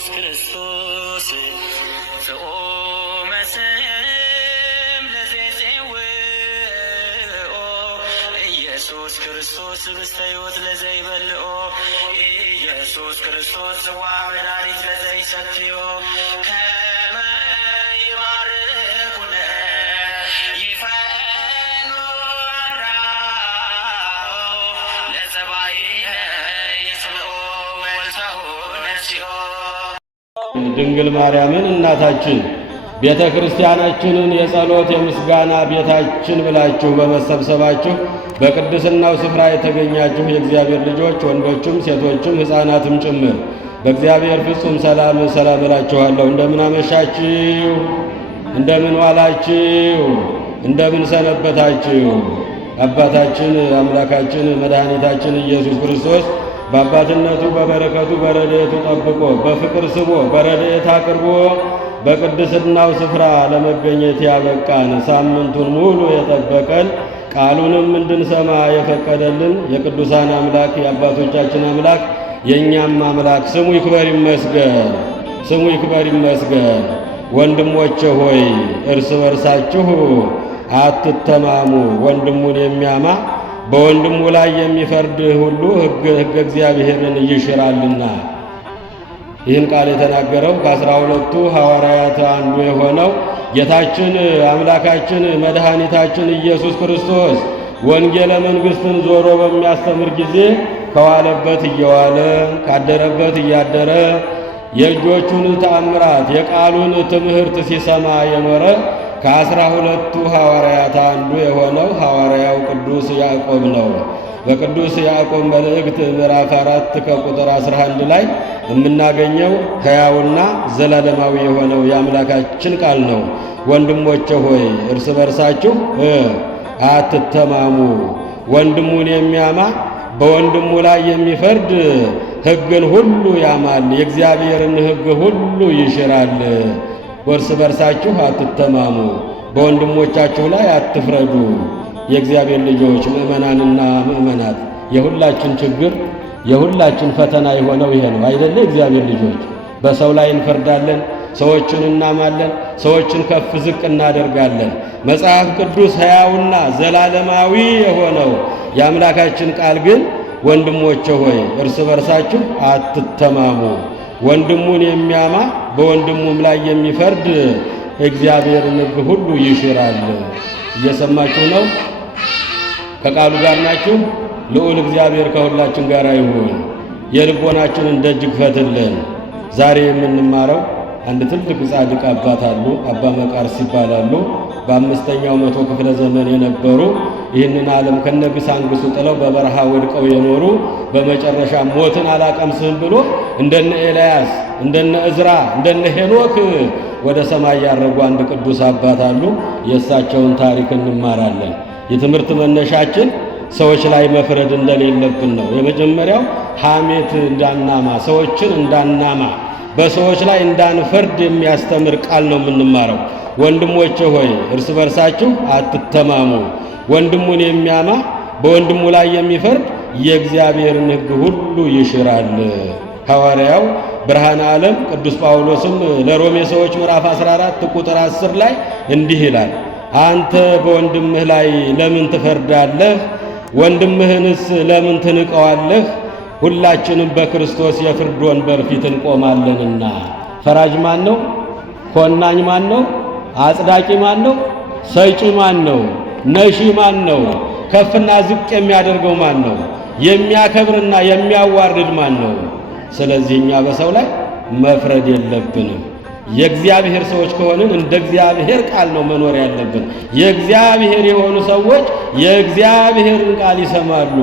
ኢየሱስ ክርስቶስ ዘኦመ ስም ለዘይጼውኦ ኢየሱስ ክርስቶስ ህብስተ ሕይወት ለዘይበልዖ ኢየሱስ ክርስቶስ ጽዋ መድኃኒት ለዘይሰትዮ ከመ ይባርኩነ ይፈኑ አራው ለጸባኢነ ይጽብኦ ወልተሁ ነሲኦ። ድንግል ማርያምን እናታችን ቤተ ክርስቲያናችንን የጸሎት የምስጋና ቤታችን ብላችሁ በመሰብሰባችሁ በቅድስናው ስፍራ የተገኛችሁ የእግዚአብሔር ልጆች ወንዶችም ሴቶችም ሕፃናትም ጭምር በእግዚአብሔር ፍጹም ሰላም ሰላም እላችኋለሁ። እንደምን አመሻችሁ? እንደምን ዋላችሁ? እንደምን ሰነበታችሁ? አባታችን አምላካችን መድኃኒታችን ኢየሱስ ክርስቶስ በአባትነቱ በበረከቱ በረድኤቱ ጠብቆ በፍቅር ስቦ በረድኤት አቅርቦ በቅድስናው ስፍራ ለመገኘት ያበቃን ሳምንቱን ሙሉ የጠበቀን ቃሉንም እንድንሰማ የፈቀደልን የቅዱሳን አምላክ የአባቶቻችን አምላክ የእኛም አምላክ ስሙ ይክበር ይመስገን። ስሙ ይክበር ይመስገን። ወንድሞቼ ሆይ እርስ በርሳችሁ አትተማሙ። ወንድሙን የሚያማ በወንድሙ ላይ የሚፈርድ ሁሉ ሕገ እግዚአብሔርን ይሽራልና። ይህን ቃል የተናገረው ከ12ቱ ሐዋርያት አንዱ የሆነው ጌታችን አምላካችን መድኃኒታችን ኢየሱስ ክርስቶስ ወንጌለ መንግሥትን ዞሮ በሚያስተምር ጊዜ ከዋለበት እየዋለ ካደረበት እያደረ የእጆቹን ተአምራት የቃሉን ትምህርት ሲሰማ የኖረ ከ12ቱ ሐዋርያት አንዱ የሆነው ሐዋርያው ቅዱስ ያዕቆብ ነው። በቅዱስ ያዕቆብ መልእክት ምዕራፍ 4 ከቁጥር 11 ላይ የምናገኘው ሕያውና ዘላለማዊ የሆነው የአምላካችን ቃል ነው። ወንድሞቼ ሆይ እርስ በርሳችሁ አትተማሙ። ወንድሙን የሚያማ በወንድሙ ላይ የሚፈርድ ሕግን ሁሉ ያማል፣ የእግዚአብሔርን ሕግ ሁሉ ይሽራል። እርስ በርሳችሁ አትተማሙ፣ በወንድሞቻችሁ ላይ አትፍረዱ። የእግዚአብሔር ልጆች ምእመናንና ምእመናት የሁላችን ችግር የሁላችን ፈተና የሆነው ይሄ ነው አይደለ? እግዚአብሔር ልጆች በሰው ላይ እንፈርዳለን፣ ሰዎችን እናማለን፣ ሰዎችን ከፍ ዝቅ እናደርጋለን። መጽሐፍ ቅዱስ ሕያውና ዘላለማዊ የሆነው የአምላካችን ቃል ግን ወንድሞቼ ሆይ እርስ በርሳችሁ አትተማሙ፣ ወንድሙን የሚያማ በወንድሙም ላይ የሚፈርድ እግዚአብሔርን ሕግ ሁሉ ይሽራል። እየሰማችሁ ነው? ከቃሉ ጋር ናችሁ? ልዑል እግዚአብሔር ከሁላችን ጋር ይሁን። የልቦናችንን ደጅ ክፈትልን። ዛሬ የምንማረው አንድ ትልቅ ጻድቅ አባት አሉ። አባ መቃርስ ይባላሉ። በ5ኛው መቶ ክፍለ ዘመን የነበሩ ይህንን ዓለም ከነግሳንግሱ ጥለው በበረሃ ወድቀው የኖሩ በመጨረሻ ሞትን አላቀምስህም ብሎ እንደነ ኤልያስ እንደነ እዝራ እንደነ ሄኖክ ወደ ሰማይ ያረጉ አንድ ቅዱስ አባት አሉ። የእሳቸውን ታሪክ እንማራለን። የትምህርት መነሻችን ሰዎች ላይ መፍረድ እንደሌለብን ነው። የመጀመሪያው ሐሜት እንዳናማ፣ ሰዎችን እንዳናማ፣ በሰዎች ላይ እንዳንፈርድ የሚያስተምር ቃል ነው የምንማረው። ወንድሞቼ ሆይ እርስ በርሳችሁ አትተማሙ፣ ወንድሙን የሚያማ በወንድሙ ላይ የሚፈርድ የእግዚአብሔርን ሕግ ሁሉ ይሽራል። ሐዋርያው ብርሃነ ዓለም ቅዱስ ጳውሎስም ለሮሜ ሰዎች ምዕራፍ 14 ቁጥር 10 ላይ እንዲህ ይላል፣ አንተ በወንድምህ ላይ ለምን ትፈርዳለህ? ወንድምህንስ ለምን ትንቀዋለህ? ሁላችንም በክርስቶስ የፍርድ ወንበር ፊት እንቆማለንና። ፈራጅ ማን ነው? ኮናኝ ማን ነው? አጽዳቂ ማን ነው? ሰጪ ማን ነው? ነሺ ማን ነው? ከፍና ዝቅ የሚያደርገው ማን ነው? የሚያከብርና የሚያዋርድ ማን ነው? ስለዚህ እኛ በሰው ላይ መፍረድ የለብንም። የእግዚአብሔር ሰዎች ከሆንን እንደ እግዚአብሔር ቃል ነው መኖር ያለብን። የእግዚአብሔር የሆኑ ሰዎች የእግዚአብሔርን ቃል ይሰማሉ።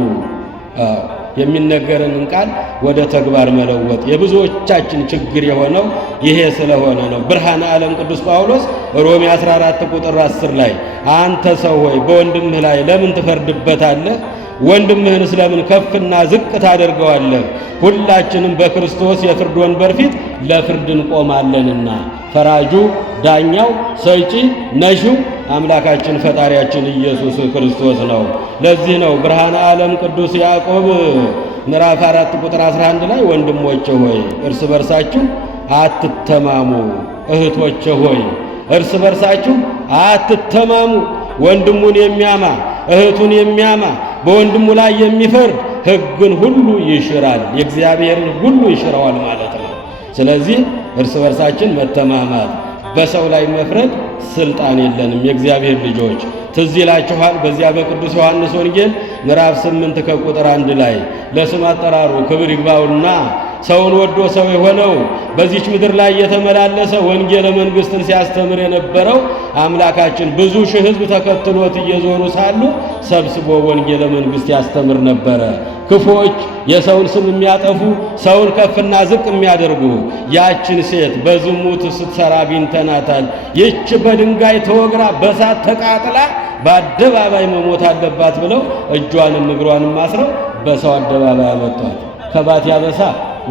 የሚነገረንን ቃል ወደ ተግባር መለወጥ የብዙዎቻችን ችግር የሆነው ይሄ ስለሆነ ነው። ብርሃነ ዓለም ቅዱስ ጳውሎስ ሮሜ 14 ቁጥር 10 ላይ አንተ ሰው ሆይ በወንድምህ ላይ ለምን ትፈርድበታለህ? ወንድምህንስ ለምን ከፍና ዝቅ ታደርገዋለህ? ሁላችንም በክርስቶስ የፍርድ ወንበር ፊት ለፍርድ እንቆማለንና ፈራጁ፣ ዳኛው፣ ሰጪ፣ ነሺው አምላካችን ፈጣሪያችን ኢየሱስ ክርስቶስ ነው። ለዚህ ነው ብርሃነ ዓለም ቅዱስ ያዕቆብ ምዕራፍ 4 ቁጥር 11 ላይ ወንድሞቼ ሆይ እርስ በርሳችሁ አትተማሙ። እህቶቼ ሆይ እርስ በርሳችሁ አትተማሙ። ወንድሙን የሚያማ እህቱን የሚያማ በወንድሙ ላይ የሚፈርድ ሕግን ሁሉ ይሽራል፣ የእግዚአብሔርን ሁሉ ይሽረዋል ማለት ነው። ስለዚህ እርስ በርሳችን መተማማት፣ በሰው ላይ መፍረድ ስልጣን የለንም የእግዚአብሔር ልጆች። ትዝ ይላችኋል በዚያ በቅዱስ ዮሐንስ ወንጌል ምዕራፍ 8 ከቁጥር 1 ላይ ለስም አጠራሩ ክብር ይግባውና ሰውን ወዶ ሰው የሆነው በዚች ምድር ላይ የተመላለሰ ወንጌለ መንግሥትን ሲያስተምር የነበረው አምላካችን ብዙ ሺህ ሕዝብ ተከትሎት እየዞሩ ሳሉ ሰብስቦ ወንጌለ መንግሥት ያስተምር ነበረ። ክፉዎች የሰውን ስም የሚያጠፉ ሰውን ከፍና ዝቅ የሚያደርጉ ያችን ሴት በዝሙት ስትሰራ አግኝተናታል። ይህች በድንጋይ ተወግራ በሳት ተቃጥላ በአደባባይ መሞት አለባት ብለው እጇንም እግሯንም አስረው በሰው አደባባይ አመጧት። ከባት ያበሳ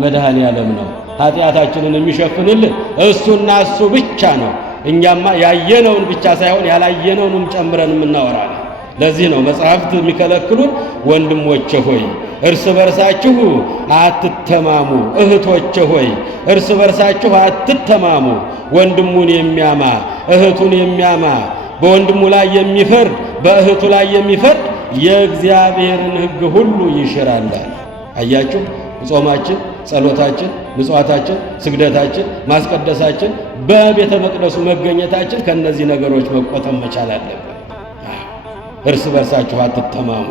መድኃኔ ዓለም ነው። ኃጢአታችንን የሚሸፍንልን እሱና እሱ ብቻ ነው። እኛማ ያየነውን ብቻ ሳይሆን ያላየነውንም ጨምረን የምናወራለን። ለዚህ ነው መጽሐፍት የሚከለክሉን ወንድሞቼ ሆይ እርስ በርሳችሁ አትተማሙ። እህቶቼ ሆይ እርስ በርሳችሁ አትተማሙ። ወንድሙን የሚያማ እህቱን የሚያማ በወንድሙ ላይ የሚፈርድ በእህቱ ላይ የሚፈርድ የእግዚአብሔርን ሕግ ሁሉ ይሽራል። አያችሁ፣ ጾማችን፣ ጸሎታችን፣ ምጽዋታችን፣ ስግደታችን፣ ማስቀደሳችን፣ በቤተ መቅደሱ መገኘታችን ከነዚህ ነገሮች መቆጠብ መቻል አለበት። እርስ በርሳችሁ አትተማሙ።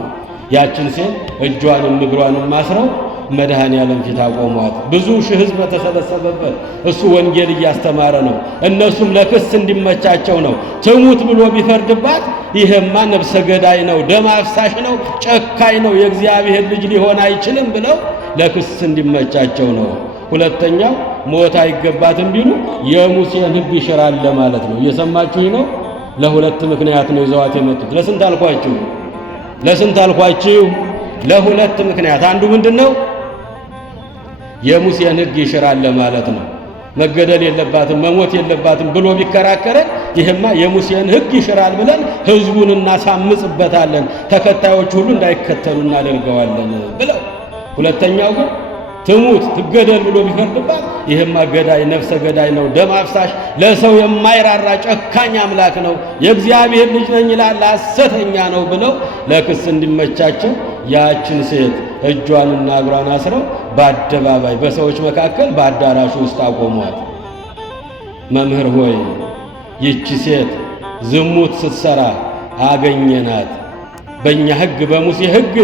ያችን ሴት እጇንም እግሯንም ማስረው መድኃኔ ዓለም ፊት አቆሟት። ብዙ ሺህ ሕዝብ በተሰበሰበበት እሱ ወንጌል እያስተማረ ነው። እነሱም ለክስ እንዲመቻቸው ነው። ትሙት ብሎ ቢፈርድባት ይሄማ ነፍሰ ገዳይ ነው፣ ደም አፍሳሽ ነው፣ ጨካኝ ነው፣ የእግዚአብሔር ልጅ ሊሆን አይችልም ብለው ለክስ እንዲመቻቸው ነው። ሁለተኛው ሞት አይገባትም ቢሉ የሙሴን ሕግ ይሽራል ማለት ነው። እየሰማችሁኝ ነው? ለሁለት ምክንያት ነው ይዘዋት የመጡት። ለስንት አልኳችሁ? ለሁለት ምክንያት። አንዱ ምንድነው? የሙሴን ሕግ ይሽራል ማለት ነው። መገደል የለባትም መሞት የለባትም ብሎ ቢከራከረን ይሄማ የሙሴን ሕግ ይሽራል ብለን ሕዝቡን እናሳምጽበታለን፣ ተከታዮች ሁሉ እንዳይከተሉ እናደርገዋለን ብለው። ሁለተኛው ግን ትሙት ትገደል ብሎ ቢፈርድባት ይሄማ ገዳይ ነፍሰ ገዳይ ነው፣ ደም አፍሳሽ፣ ለሰው የማይራራ ጨካኝ አምላክ ነው፣ የእግዚአብሔር ልጅ ነኝ ይላል፣ ሐሰተኛ ነው ብለው ለክስ እንዲመቻቸው ያችን ሴት እጇንና እግሯን አስረው በአደባባይ በሰዎች መካከል በአዳራሹ ውስጥ አቆሟት። መምህር ሆይ ይቺ ሴት ዝሙት ስትሰራ አገኘናት። በእኛ ሕግ በሙሴ ሕግ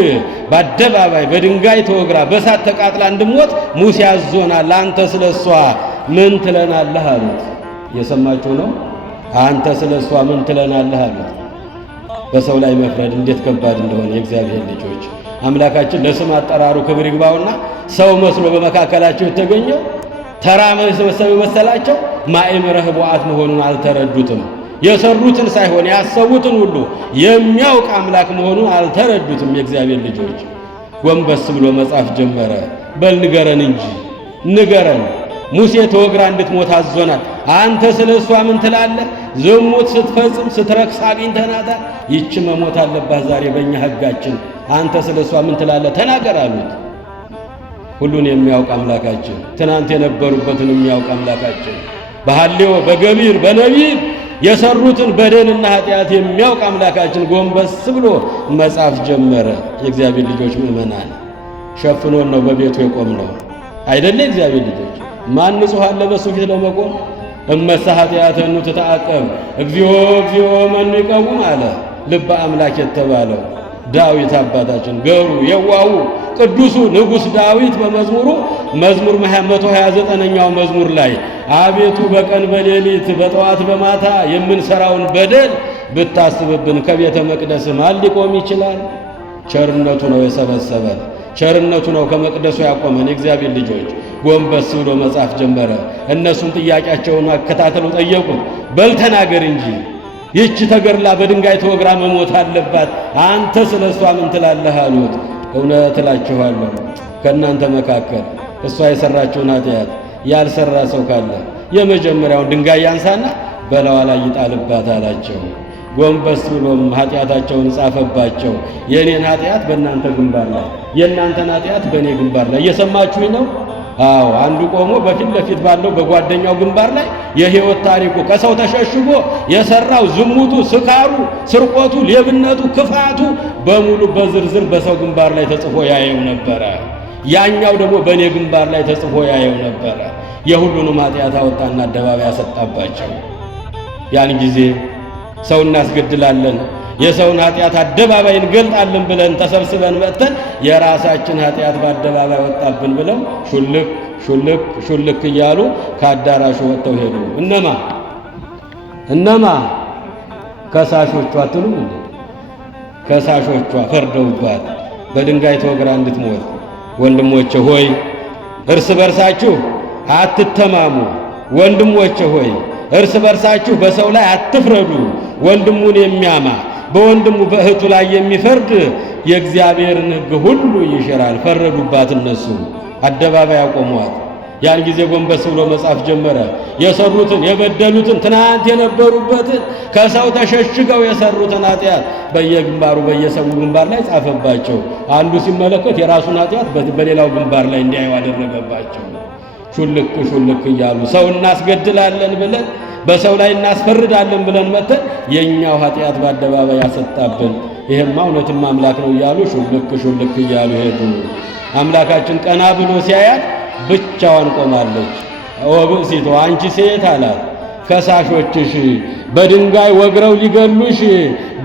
በአደባባይ በድንጋይ ተወግራ በሳት ተቃጥላ እንድሞት ሙሴ አዞናል። አንተ ስለሷ ምን ትለናለህ አሉት። የሰማችሁ ነው። አንተ ስለሷ ምን ትለናለህ አሉት። በሰው ላይ መፍረድ እንዴት ከባድ እንደሆነ የእግዚአብሔር ልጆች፣ አምላካችን ለስም አጠራሩ ክብር ይግባውና ሰው መስሎ በመካከላቸው የተገኘው ተራ መሰበሰብ መሰላቸው ማእምረ ኅቡዓት መሆኑን አልተረዱትም። የሰሩትን ሳይሆን ያሰቡትን ሁሉ የሚያውቅ አምላክ መሆኑን አልተረዱትም። የእግዚአብሔር ልጆች ጎንበስ ብሎ መጻፍ ጀመረ። በል ንገረን እንጂ ንገረን፣ ሙሴ ተወግራ እንድትሞት አዞናል። አንተ ስለሷ ምን ትላለህ? ዝሙት ስትፈጽም ስትረክስ አግኝተናታል። ይህች መሞት አለባት ዛሬ በእኛ ሕጋችን። አንተ ስለሷ ምን ትላለህ? ተናገር አሉት። ሁሉን የሚያውቅ አምላካችን፣ ትናንት የነበሩበትን የሚያውቅ አምላካችን፣ በሐሌዎ በገቢር በነቢብ የሰሩትን በደልና ኃጢአት የሚያውቅ አምላካችን ጎንበስ ብሎ መጻፍ ጀመረ። የእግዚአብሔር ልጆች ምእመናን፣ ሸፍኖን ነው በቤቱ የቆምነው አይደለ? የእግዚአብሔር ልጆች ማን ንጹሕ አለ በሱ ፊት ለመቆም? እመሰ ኃጢአተኑ ትተዓቀብ እግዚኦ እግዚኦ መኑ ይቀውም አለ ልበ አምላክ የተባለው ዳዊት አባታችን ገሩ የዋሁ ቅዱሱ ንጉሥ ዳዊት በመዝሙሩ መዝሙር 129ኛው መዝሙር ላይ አቤቱ በቀን በሌሊት በጠዋት በማታ የምንሰራውን በደል ብታስብብን ከቤተ መቅደስ ማን ሊቆም ይችላል? ቸርነቱ ነው የሰበሰበን፣ ቸርነቱ ነው ከመቅደሱ ያቆመን። የእግዚአብሔር ልጆች ጎንበስ ብሎ መጻፍ ጀመረ። እነሱም ጥያቄያቸውን አከታተሉ ጠየቁት። በል ተናገር እንጂ ይህች ተገድላ በድንጋይ ተወግራ መሞት አለባት፣ አንተ ስለ እሷ ምን ትላለህ አሉት። እውነት እላችኋለሁ ከእናንተ መካከል እሷ የሠራችውን ኃጢአት ያልሠራ ሰው ካለ የመጀመሪያውን ድንጋይ ያንሳና በላዋ ላይ ይጣልባት አላቸው። ጎንበስ ብሎም ኃጢአታቸውን ጻፈባቸው። የእኔን ኃጢአት በእናንተ ግንባር ላይ፣ የእናንተን ኃጢአት በእኔ ግንባር ላይ። እየሰማችሁኝ ነው? አዎ አንዱ ቆሞ በፊት ለፊት ባለው በጓደኛው ግንባር ላይ የሕይወት ታሪኩ ከሰው ተሸሽጎ የሰራው ዝሙቱ፣ ስካሩ፣ ስርቆቱ፣ ሌብነቱ፣ ክፋቱ በሙሉ በዝርዝር በሰው ግንባር ላይ ተጽፎ ያየው ነበረ። ያኛው ደግሞ በእኔ ግንባር ላይ ተጽፎ ያየው ነበረ። የሁሉንም ኃጢአት አወጣና አደባባይ ያሰጣባቸው። ያን ጊዜ ሰው እናስገድላለን፣ የሰውን ኃጢአት አደባባይ እንገልጣለን ብለን ተሰብስበን መጥተን የራሳችን ኃጢአት በአደባባይ ወጣብን ብለው ሹልክ ሹልክ ሹልክ እያሉ ከአዳራሹ ወጥተው ሄዱ። እነማ ከሳሾቿ አትሉም እንዴ? ከሳሾቿ ፈርደውባት በድንጋይ ተወግራ እንድትሞት። ወንድሞቼ ሆይ እርስ በርሳችሁ አትተማሙ። ወንድሞቼ ሆይ እርስ በርሳችሁ በሰው ላይ አትፍረዱ። ወንድሙን የሚያማ በወንድሙ በእህቱ ላይ የሚፈርድ የእግዚአብሔርን ሕግ ሁሉ ይሽራል። ፈረዱባት እነሱ አደባባይ አቆሟት። ያን ጊዜ ጎንበስ ብሎ መጻፍ ጀመረ። የሰሩትን የበደሉትን ትናንት የነበሩበትን ከሰው ተሸሽገው የሰሩትን ኃጢአት በየግንባሩ በየሰው ግንባር ላይ ጻፈባቸው። አንዱ ሲመለከት የራሱን ኃጢአት በሌላው ግንባር ላይ እንዲያዩ አደረገባቸው። ሹልክ ሹልክ እያሉ ሰው እናስገድላለን ብለን በሰው ላይ እናስፈርዳለን ብለን መተን የኛው ኃጢአት በአደባባይ ያሰጣብን፣ ይሄማ እውነትም አምላክ ነው እያሉ ሹልክ ሹልክ እያሉ ሄዱ። አምላካችን ቀና ብሎ ሲያያት ብቻዋን ቆማለች። ወብእሲቶ አንቺ ሴት አላት፣ ከሳሾችሽ በድንጋይ ወግረው ሊገሉሽ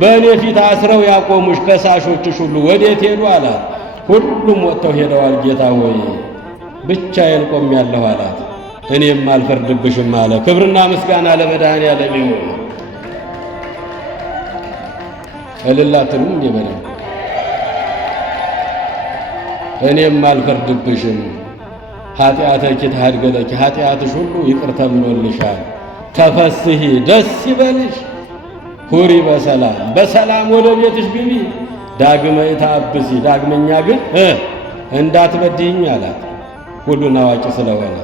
በእኔ ፊት አስረው ያቆሙሽ ከሳሾችሽ ሁሉ ወዴት ሄዱ አላት። ሁሉም ወጥተው ሄደዋል ጌታ ሆይ ብቻዬን ቆሜያለሁ አላት። እኔም አልፈርድብሽም አለ። ክብርና ምስጋና ለመድኃኔዓለም ይሁን። እልላትንም እንዲህ በለው እኔም አልፈርድብሽም ኃጢአተኪ ተሃድገለኪ ኃጢአትሽ ሁሉ ይቅር ተብሎልሻል። ተፈስሒ ደስ ይበልሽ፣ ሁሪ በሰላም ወደ ቤትሽ ግቢ፣ ዳግመ ኢታብሲ ዳግመኛ ግን እንዳትበድይኝ አላት። ሁሉን አዋቂ ስለሆነ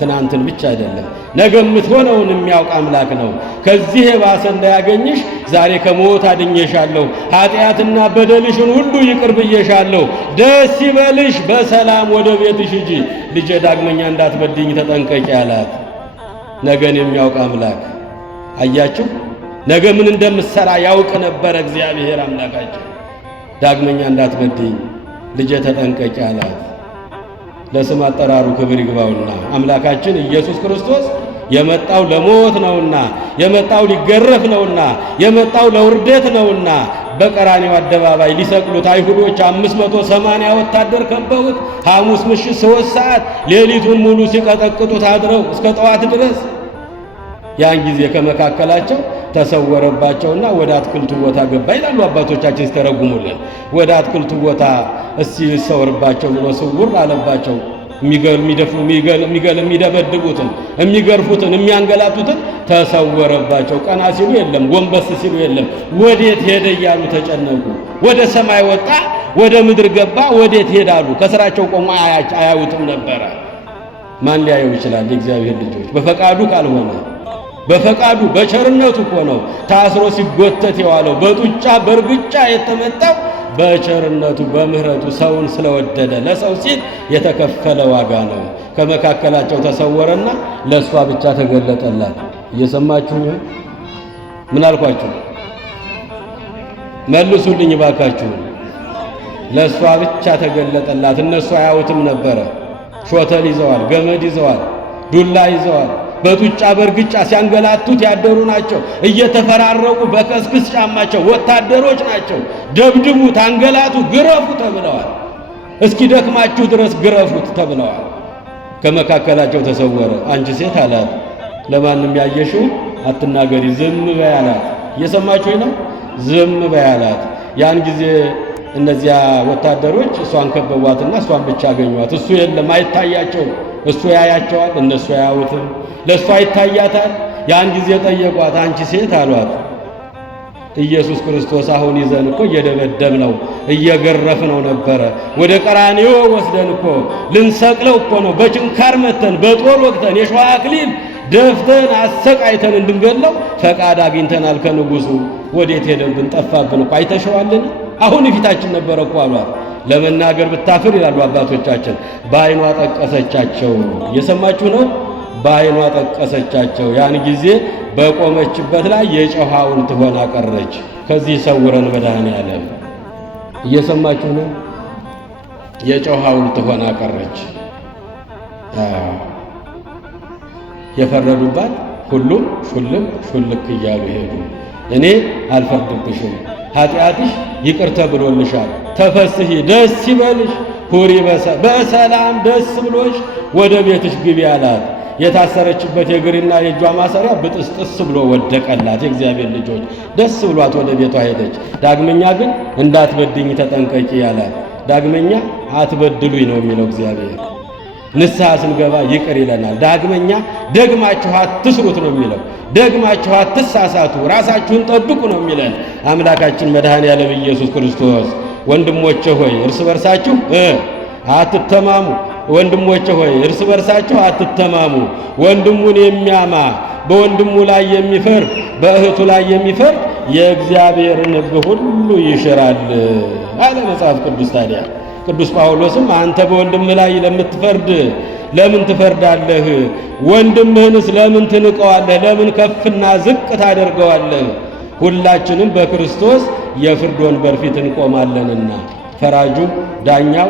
ትናንትን ብቻ አይደለም ነገ የምትሆነውን የሚያውቅ አምላክ ነው። ከዚህ የባሰ እንዳያገኝሽ ዛሬ ከሞት አድኜሻለሁ፣ ኃጢአትና በደልሽን ሁሉ ይቅር ብዬሻለሁ። ደስ ይበልሽ፣ በሰላም ወደ ቤትሽ ሂጂ፣ ልጄ ዳግመኛ እንዳትበድኝ ተጠንቀቂ አላት። ነገን የሚያውቅ አምላክ አያችሁ፣ ነገ ምን እንደምትሰራ ያውቅ ነበረ እግዚአብሔር አምላካችን። ዳግመኛ እንዳትበድኝ ልጄ ተጠንቀቂ አላት። ለስም አጠራሩ ክብር ይግባውና አምላካችን ኢየሱስ ክርስቶስ የመጣው ለሞት ነውና፣ የመጣው ሊገረፍ ነውና፣ የመጣው ለውርደት ነውና በቀራንዮ አደባባይ ሊሰቅሉት አይሁዶች 580 ወታደር ከበውት ሐሙስ ምሽት 3 ሰዓት ሌሊቱን ሙሉ ሲቀጠቅጡት አድረው እስከ ጠዋት ድረስ። ያን ጊዜ ከመካከላቸው ተሰወረባቸውና ወደ አትክልቱ ቦታ ገባ ይላሉ አባቶቻችን ሲተረጉሙልን። ወደ አትክልቱ ቦታ እስቲ ይሰወርባቸው ብሎ ስውር አለባቸው። የሚደበድቡትን፣ የሚገርፉትን፣ የሚያንገላቱትን ተሰወረባቸው። ቀና ሲሉ የለም፣ ጎንበስ ሲሉ የለም። ወዴት ሄደ እያሉ ተጨነቁ። ወደ ሰማይ ወጣ፣ ወደ ምድር ገባ፣ ወዴት ሄዳሉ? ከስራቸው ቆሞ አያዩትም ነበረ። ማን ሊያየው ይችላል? የእግዚአብሔር ልጆች በፈቃዱ ካልሆነ በፈቃዱ በቸርነቱ እኮ ነው ታስሮ ሲጎተት የዋለው። በጡጫ በርግጫ የተመጣው በቸርነቱ በምህረቱ ሰውን ስለወደደ ለሰው ሲል የተከፈለ ዋጋ ነው። ከመካከላቸው ተሰወረና ለእሷ ብቻ ተገለጠላት። እየሰማችሁ ምን አልኳችሁ? መልሱልኝ ባካችሁ። ለእሷ ብቻ ተገለጠላት። እነሱ አያዩትም ነበረ። ሾተል ይዘዋል፣ ገመድ ይዘዋል፣ ዱላ ይዘዋል። በጡጫ በርግጫ ሲያንገላቱት ያደሩ ናቸው። እየተፈራረቁ በከስክስ ጫማቸው ወታደሮች ናቸው። ደብድቡት፣ አንገላቱ፣ ግረፉ ተብለዋል። እስኪ ደክማችሁ ድረስ ግረፉት ተብለዋል። ከመካከላቸው ተሰወረ። አንቺ ሴት አላት፣ ለማንም ያየሽው አትናገሪ፣ ዝም በይ አላት። እየሰማችሁ ነው? ዝም በይ አላት። ያን ጊዜ እነዚያ ወታደሮች እሷን ከበቧትና እሷን ብቻ አገኟት። እሱ የለም፣ አይታያቸውም። እሱ ያያቸዋል፣ እነሱ ያያዩትም። ለእሷ ይታያታል። ያን ጊዜ ጠየቋት፣ አንቺ ሴት አሏት። ኢየሱስ ክርስቶስ አሁን ይዘን እኮ እየደበደብነው እየገረፍነው ነበረ። ወደ ቀራንዮ ወስደን እኮ ልንሰቅለው እኮ ነው። በጭንካር መተን በጦር ወቅተን የሸዋ አክሊል ደፍተን አሰቃይተን እንድንገለው ፈቃድ አግኝተናል ከንጉሡ። ወዴት ሄደብን? ጠፋብን እኮ አይተሸዋልን? አሁን ፊታችን ነበረ እኮ አሏት። ለመናገር ብታፍር ይላሉ አባቶቻችን። በዓይኗ ጠቀሰቻቸው። እየሰማችሁ ነው። በዓይኗ ጠቀሰቻቸው። ያን ጊዜ በቆመችበት ላይ የጨው ሐውልት ሆና ቀረች። ከዚህ ሰውረን መድኃኔዓለም። እየሰማችሁ ነው። የጨው ሐውልት ሆና ቀረች። የፈረዱባት ሁሉም ሹልክ እያሉ ሄዱ። እኔ አልፈርድብሽም፣ ኃጢአትሽ ይቅር ተብሎልሻል፣ ተፈስሒ ደስ ይበልሽ፣ ሁሪ በሰላም ደስ ብሎሽ ወደ ቤትሽ ግቢ አላት። የታሰረችበት የእግርና የእጇ ማሰሪያ ብጥስጥስ ብሎ ወደቀላት። የእግዚአብሔር ልጆች ደስ ብሏት ወደ ቤቷ ሄደች። ዳግመኛ ግን እንዳትበድኝ ተጠንቀቂ አላት። ዳግመኛ አትበድሉኝ ነው የሚለው እግዚአብሔር። ንስሐ ስንገባ ይቅር ይለናል። ዳግመኛ ደግማችሁ አትስሩት ነው የሚለው። ደግማችሁ አትሳሳቱ፣ ራሳችሁን ጠብቁ ነው የሚለን አምላካችን መድኃኔዓለም ኢየሱስ ክርስቶስ። ወንድሞቼ ሆይ እርስ በርሳችሁ አትተማሙ። ወንድሞቼ ሆይ እርስ በርሳችሁ አትተማሙ። ወንድሙን የሚያማ በወንድሙ ላይ የሚፈርድ በእህቱ ላይ የሚፈርድ የእግዚአብሔርን ሕግ ሁሉ ይሽራል አለ መጽሐፍ ቅዱስ። ታዲያ ቅዱስ ጳውሎስም አንተ በወንድምህ ላይ ለምትፈርድ ለምን ትፈርዳለህ? ወንድምህንስ ለምን ትንቀዋለህ? ለምን ከፍና ዝቅ ታደርገዋለህ? ሁላችንም በክርስቶስ የፍርድ ወንበር ፊት እንቆማለንና ፈራጁ ዳኛው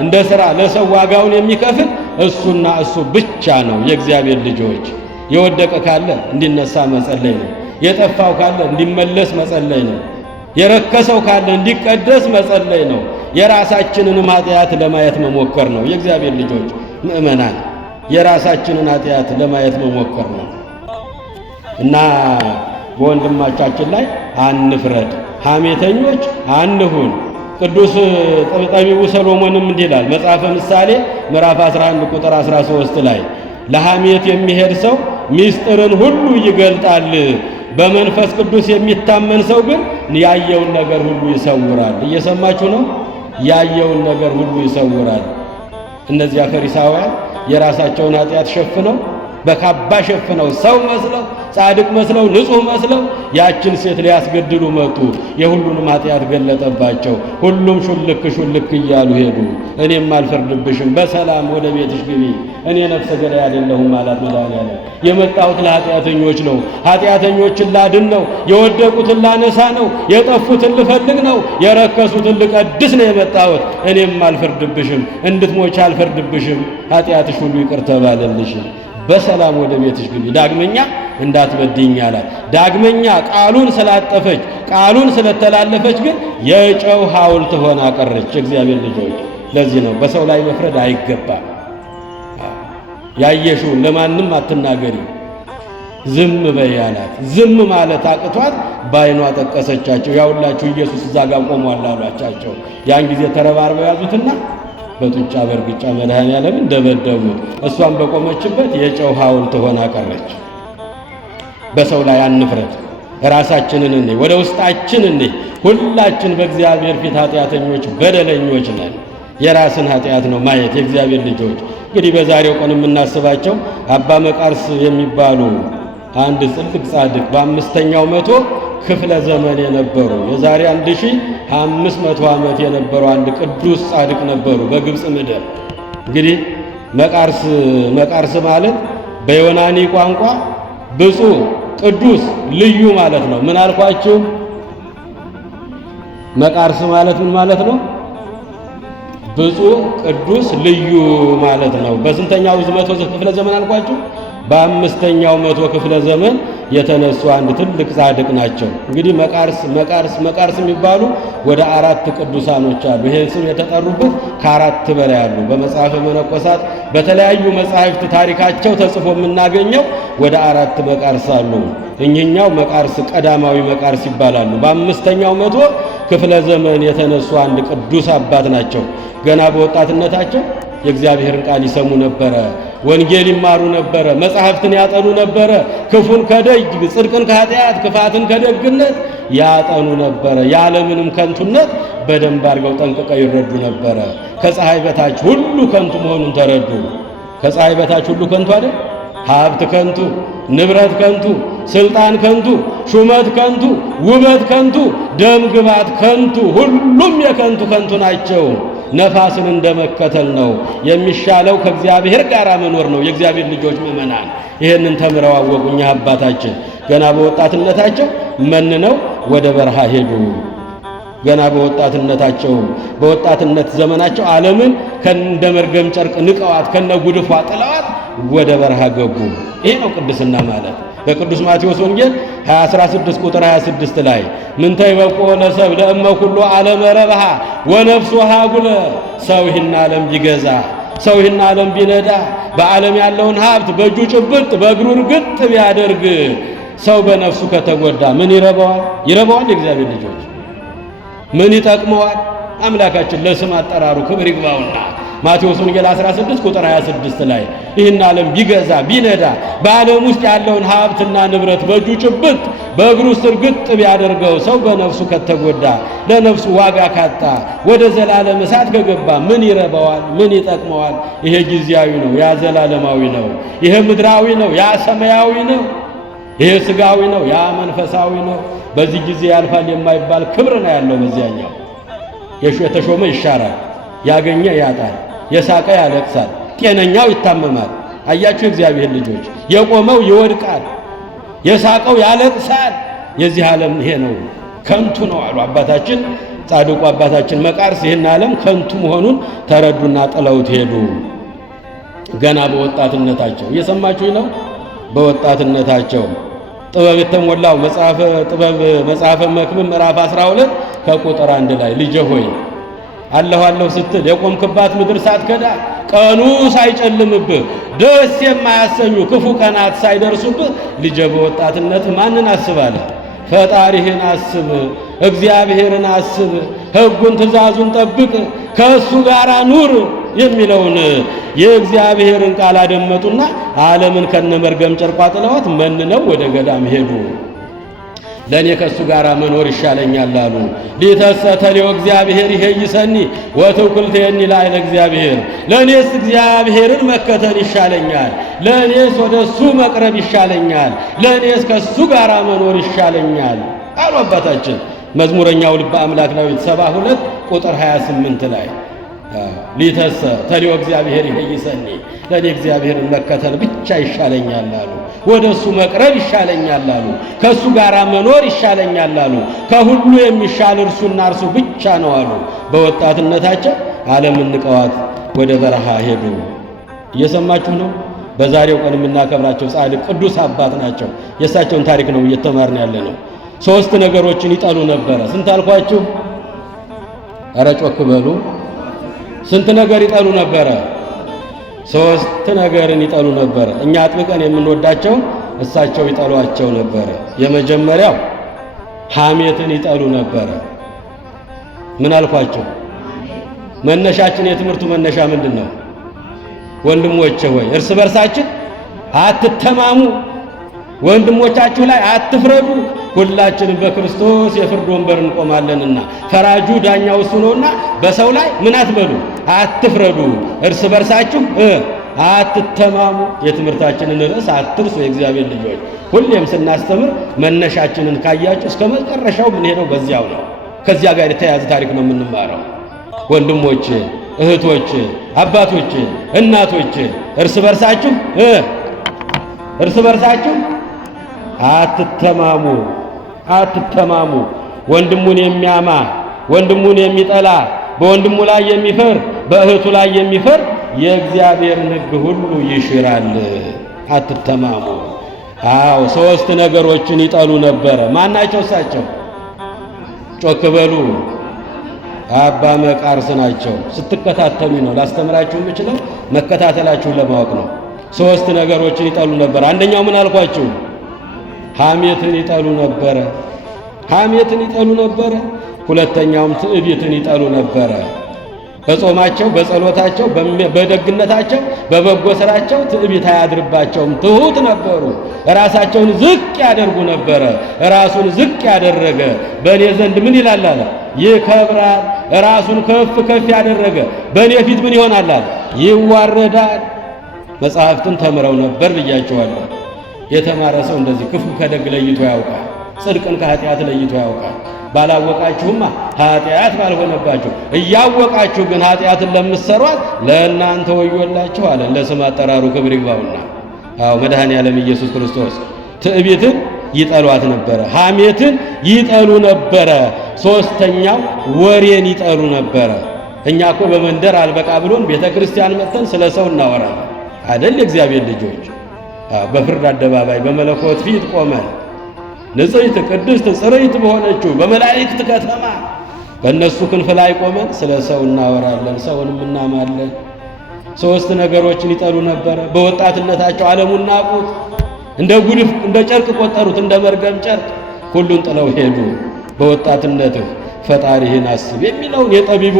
እንደ ሥራ ለሰው ዋጋውን የሚከፍል እሱና እሱ ብቻ ነው። የእግዚአብሔር ልጆች የወደቀ ካለ እንዲነሳ መጸለይ ነው። የጠፋው ካለ እንዲመለስ መጸለይ ነው። የረከሰው ካለ እንዲቀደስ መጸለይ ነው። የራሳችንንም ኃጢአት ለማየት መሞከር ነው። የእግዚአብሔር ልጆች ምእመናን የራሳችንን ኃጢአት ለማየት መሞከር ነው እና በወንድማቻችን ላይ አንፍረድ፣ ሐሜተኞች አንሁን። ቅዱስ ጠቢቡ ሰሎሞንም እንዲህ ይላል መጽሐፈ ምሳሌ ምዕራፍ 11 ቁጥር 13 ላይ ለሐሜት የሚሄድ ሰው ምስጢርን ሁሉ ይገልጣል፣ በመንፈስ ቅዱስ የሚታመን ሰው ግን ያየውን ነገር ሁሉ ይሰውራል። እየሰማችሁ ነው። ያየውን ነገር ሁሉ ይሰውራል። እነዚያ ፈሪሳውያን የራሳቸውን ኃጢአት ሸፍነው በካባ ሸፍነው ሰው መስለው ጻድቅ መስለው ንጹሕ መስለው ያችን ሴት ሊያስገድሉ መጡ። የሁሉንም ኃጢአት ገለጠባቸው። ሁሉም ሹልክ እያሉ ሄዱ። እኔም አልፈርድብሽም፣ በሰላም ወደ ቤትሽ ግቢ፣ እኔ ነፍሰ ገዳይ አይደለሁም አላት መድኃኔዓለም። የመጣሁት ለኃጢአተኞች ነው። ኃጢአተኞችን ላድን ነው። የወደቁትን ላነሳ ነው። የጠፉትን ልፈልግ ነው። የረከሱትን ልቀድስ ነው የመጣሁት። እኔም አልፈርድብሽም፣ እንድትሞች አልፈርድብሽም። ኃጢአትሽ ሁሉ ይቅር ተባለልሽ። በሰላም ወደ ቤትሽ ግቢ፣ ዳግመኛ እንዳትበድኝ አላት። ዳግመኛ ቃሉን ስላጠፈች ቃሉን ስለተላለፈች ግን የጨው ሐውልት ሆና ቀረች። እግዚአብሔር ልጆች ለዚህ ነው በሰው ላይ መፍረድ አይገባም። ያየሽውን ለማንም አትናገሪ፣ ዝም በይ አላት። ዝም ማለት አቅቷት በዓይኗ ጠቀሰቻቸው። ያውላችሁ ኢየሱስ እዛ ጋር ቆሟል አሏቻቸው። ያን ጊዜ ተረባርበው ያዙትና በጡጫ በርግጫ መድኃኔዓለምን ደበደቡት። እሷም በቆመችበት የጨው ሐውልት ሆና ቀረች። በሰው ላይ አንፍረድ፣ ራሳችንን እንይ፣ ወደ ውስጣችን እንይ። ሁላችን በእግዚአብሔር ፊት ኃጢአተኞች በደለኞች ነን። የራስን ኃጢአት ነው ማየት። የእግዚአብሔር ልጆች እንግዲህ በዛሬው ቀን የምናስባቸው አባ መቃርስ የሚባሉ አንድ ትልቅ ጻድቅ በአምስተኛው መቶ ክፍለ ዘመን የነበሩ የዛሬ 1500 ዓመት የነበሩ አንድ ቅዱስ ጻድቅ ነበሩ በግብፅ ምድር። እንግዲህ መቃርስ ማለት በዮናኒ ቋንቋ ብፁዕ፣ ቅዱስ፣ ልዩ ማለት ነው። ምን አልኳችሁ? መቃርስ ማለት ምን ማለት ነው? ብፁዕ፣ ቅዱስ፣ ልዩ ማለት ነው። በስንተኛው መቶ ክፍለ ዘመን አልኳችሁ? በአምስተኛው መቶ ክፍለ ዘመን የተነሱ አንድ ትልቅ ጻድቅ ናቸው። እንግዲህ መቃርስ የሚባሉ ወደ 4 ቅዱሳኖች አሉ። ይሄን ስም የተጠሩበት ከ4 በላይ አሉ። በመጽሐፈ መነኮሳት በተለያዩ መጻሕፍት ታሪካቸው ተጽፎ የምናገኘው ወደ 4 መቃርስ አሉ። እኚህኛው መቃርስ ቀዳማዊ መቃርስ ይባላሉ። በአምስተኛው መቶ ክፍለ ዘመን የተነሱ አንድ ቅዱስ አባት ናቸው። ገና በወጣትነታቸው የእግዚአብሔርን ቃል ይሰሙ ነበረ። ወንጌል ይማሩ ነበረ። መጻሕፍትን ያጠኑ ነበረ። ክፉን ከደግ፣ ጽድቅን ከኃጢአት፣ ክፋትን ከደግነት ያጠኑ ነበረ። ያለምንም ከንቱነት በደንብ አድርገው ጠንቅቀው ይረዱ ነበረ። ከፀሐይ በታች ሁሉ ከንቱ መሆኑን ተረዱ። ከፀሐይ በታች ሁሉ ከንቱ አይደል? ሀብት ከንቱ፣ ንብረት ከንቱ፣ ስልጣን ከንቱ፣ ሹመት ከንቱ፣ ውበት ከንቱ፣ ደም ግባት ከንቱ፣ ሁሉም የከንቱ ከንቱ ናቸው። ነፋስን እንደመከተል ነው። የሚሻለው ከእግዚአብሔር ጋር መኖር ነው። የእግዚአብሔር ልጆች ምእመናን ይሄንን ተምረው አወቁ። እኛ አባታችን ገና በወጣትነታቸው መንነው ወደ በረሃ ሄዱ። ገና በወጣትነት ዘመናቸው ዓለምን ከእንደ መርገም ጨርቅ ንቀዋት ከነጉድፏ ጥለዋት ወደ በረሃ ገቡ። ይሄ ነው ቅድስና ማለት። በቅዱስ ማቴዎስ ወንጌል 16 ቁጥር 26 ላይ ምንተ ይበቁ ለሰብ ለእመ ኩሉ ዓለመ ረብሃ ወነፍሱ ሀጉለ። ሰው ይህን ዓለም ቢገዛ፣ ሰው ይህን ዓለም ቢነዳ፣ በዓለም ያለውን ሀብት በእጁ ጭብጥ በእግሩ እርግጥ ቢያደርግ ሰው በነፍሱ ከተጎዳ ምን ይረባዋል? ይረባዋል? የእግዚአብሔር ልጆች ምን ይጠቅመዋል? አምላካችን ለስም አጠራሩ ክብር ይግባውና ማቴዎስ ወንጌል 16 ቁጥር 26 ላይ ይህን ዓለም ቢገዛ ቢነዳ በዓለም ውስጥ ያለውን ሀብትና ንብረት በእጁ ጭብጥ በእግሩ እርግጥ ቢያደርገው ሰው በነፍሱ ከተጎዳ ለነፍሱ ዋጋ ካጣ ወደ ዘላለም እሳት ከገባ ምን ይረባዋል? ምን ይጠቅመዋል? ይሄ ጊዜያዊ ነው፣ ያ ዘላለማዊ ነው። ይሄ ምድራዊ ነው፣ ያ ሰማያዊ ነው። ይሄ ስጋዊ ነው፣ ያ መንፈሳዊ ነው። በዚህ ጊዜ ያልፋል የማይባል ክብር ነው ያለው። በዚያኛው የተሾመ ይሻራል፣ ያገኘ ያጣል፣ የሳቀ ያለቅሳል፣ ጤነኛው ይታመማል። አያችሁ እግዚአብሔር ልጆች፣ የቆመው ይወድቃል፣ የሳቀው ያለቅሳል። የዚህ ዓለም ይሄ ነው፣ ከንቱ ነው አሉ አባታችን ጻድቁ አባታችን መቃርስ። ይህን ዓለም ከንቱ መሆኑን ተረዱና ጥለውት ሄዱ። ገና በወጣትነታቸው እየሰማችሁኝ ነው። በወጣትነታቸው ጥበብ የተሞላው መጽሐፈ መክብብ ምዕራፍ 12 ከቁጥር 1 ላይ ልጄ ሆይ አለሁ ስትል የቆምክባት ምድር ሳትከዳ ቀኑ ሳይጨልምብህ ደስ የማያሰኙ ክፉ ቀናት ሳይደርሱብህ ልጄ በወጣትነት ማንን አስባለ? ፈጣሪህን አስብ፣ እግዚአብሔርን አስብ፣ ሕጉን ትእዛዙን ጠብቅ፣ ከእሱ ጋር ኑር የሚለውን የእግዚአብሔርን ቃል አደመጡና ዓለምን ከነመርገም ጨርቋ ጥለዋት መንነው ወደ ገዳም ሄዱ። ለእኔ ከእሱ ጋር መኖር ይሻለኛል አሉ። ሊተሰተሌው እግዚአብሔር ይሄይሰኒ ወትውክልቴኒ ላዕለ እግዚአብሔር። ለእኔስ እግዚአብሔርን መከተል ይሻለኛል፣ ለእኔስ ወደ እሱ መቅረብ ይሻለኛል፣ ለእኔስ ከእሱ ጋር መኖር ይሻለኛል አሉ አባታችን። መዝሙረኛው ልበ አምላክ ዳዊት 72 ቁጥር 28 ላይ ሊተሰተሌው እግዚአብሔር ይሄይሰኒ፣ ለእኔ እግዚአብሔርን መከተል ብቻ ይሻለኛል አሉ። ወደ እሱ መቅረብ ይሻለኛል አሉ። ከእሱ ጋር መኖር ይሻለኛል አሉ። ከሁሉ የሚሻል እርሱና እርሱ ብቻ ነው አሉ። በወጣትነታቸው ዓለምን ንቀዋት ወደ በረሃ ሄዱ። እየሰማችሁ ነው። በዛሬው ቀን የምናከብራቸው ጻድቅ ቅዱስ አባት ናቸው። የእሳቸውን ታሪክ ነው እየተማርን ያለ ነው። 3 ነገሮችን ይጠሉ ነበረ። ስንት አልኳችሁ? ኧረ ጮክ በሉ። ስንት ነገር ይጠሉ ነበረ? 3 ነገርን ይጠሉ ነበረ። እኛ አጥብቀን የምንወዳቸው እሳቸው ይጠሏቸው ነበረ። የመጀመሪያው ሐሜትን ይጠሉ ነበረ። ምን አልኳቸው? መነሻችን የትምህርቱ መነሻ ምንድን ነው? ወንድሞቼ ሆይ እርስ በርሳችን አትተማሙ፣ ወንድሞቻችሁ ላይ አትፍረዱ፣ ሁላችንም በክርስቶስ የፍርድ ወንበር እንቆማለንና ፈራጁ ዳኛው እሱ ነውና በሰው ላይ ምን አትበሉ፣ አትፍረዱ፣ እርስ በርሳችሁ አትተማሙ። የትምህርታችንን ርዕስ አትርሱ። የእግዚአብሔር ልጆች ሁሌም ስናስተምር መነሻችንን ካያችሁ እስከ መጨረሻው ምን ሄደው በዚያው ነው። ከዚያ ጋር የተያያዘ ታሪክ ነው የምንማረው። ወንድሞቼ፣ እህቶቼ፣ አባቶቼ፣ እናቶቼ እርስ በርሳችሁ አትተማሙ። ወንድሙን የሚያማ ወንድሙን የሚጠላ በወንድሙ ላይ የሚፈር በእህቱ ላይ የሚፈር የእግዚአብሔርን ሕግ ሁሉ ይሽራል። አትተማሙ። አዎ 3 ነገሮችን ይጠሉ ነበረ። ማናቸው እሳቸው? ጮክ በሉ። አባ መቃርስ ናቸው። ስትከታተሉ ነው ላስተምራችሁ የምችለው፣ መከታተላችሁን ለማወቅ ነው። 3 ነገሮችን ይጠሉ ነበረ። አንደኛው ምን አልኳችሁ? ሐሜትን ይጠሉ ነበረ። ሁለተኛውም ትዕቢትን ይጠሉ ነበረ። በጾማቸው፣ በጸሎታቸው፣ በደግነታቸው፣ በበጎ ስራቸው ትዕቢት አያድርባቸውም። ትሑት ነበሩ። ራሳቸውን ዝቅ ያደርጉ ነበረ። ራሱን ዝቅ ያደረገ በእኔ ዘንድ ምን ይላል አለ? ይከብራል። ራሱን ከፍ ያደረገ በእኔ ፊት ምን ይሆናል አለ? ይዋረዳል። መጽሐፍትን ተምረው ነበር ብያቸዋለሁ። የተማረ ሰው እንደዚህ ክፉ ከደግ ለይቶ ያውቃል። ጽድቅን ከኃጢአት ለይቶ ያውቃል። ባላወቃችሁማ ኃጢአት ባልሆነባችሁ፣ እያወቃችሁ ግን ኃጢአትን ለምትሰሯት ለእናንተ ወዮላችሁ አለ። ለስም አጠራሩ ክብር ይግባውና አዎ መድኃኔዓለም ኢየሱስ ክርስቶስ ትዕቢትን ይጠሏት ነበረ፣ ሐሜትን ይጠሉ ነበረ፣ ሶስተኛው ወሬን ይጠሉ ነበረ። እኛ እኮ በመንደር አልበቃ ብሎን ቤተ ክርስቲያን መጥተን ስለ ሰው እናወራለን አይደል? የእግዚአብሔር ልጆች በፍርድ አደባባይ በመለኮት ፊት ቆመን ንጽሕት ቅድስት ጽርይት በሆነችው በመላእክት ከተማ በእነሱ ክንፍ ላይ ቆመን ስለ ሰው እናወራለን፣ ሰውንም እናማለን። ሶስት ነገሮችን ይጠሉ ነበረ። በወጣትነታቸው ዓለሙን ናቁት፣ እንደ ጉድፍ እንደ ጨርቅ ቆጠሩት፣ እንደ መርገም ጨርቅ ሁሉን ጥለው ሄዱ። በወጣትነትህ ፈጣሪህን አስብ የሚለውን የጠቢቡ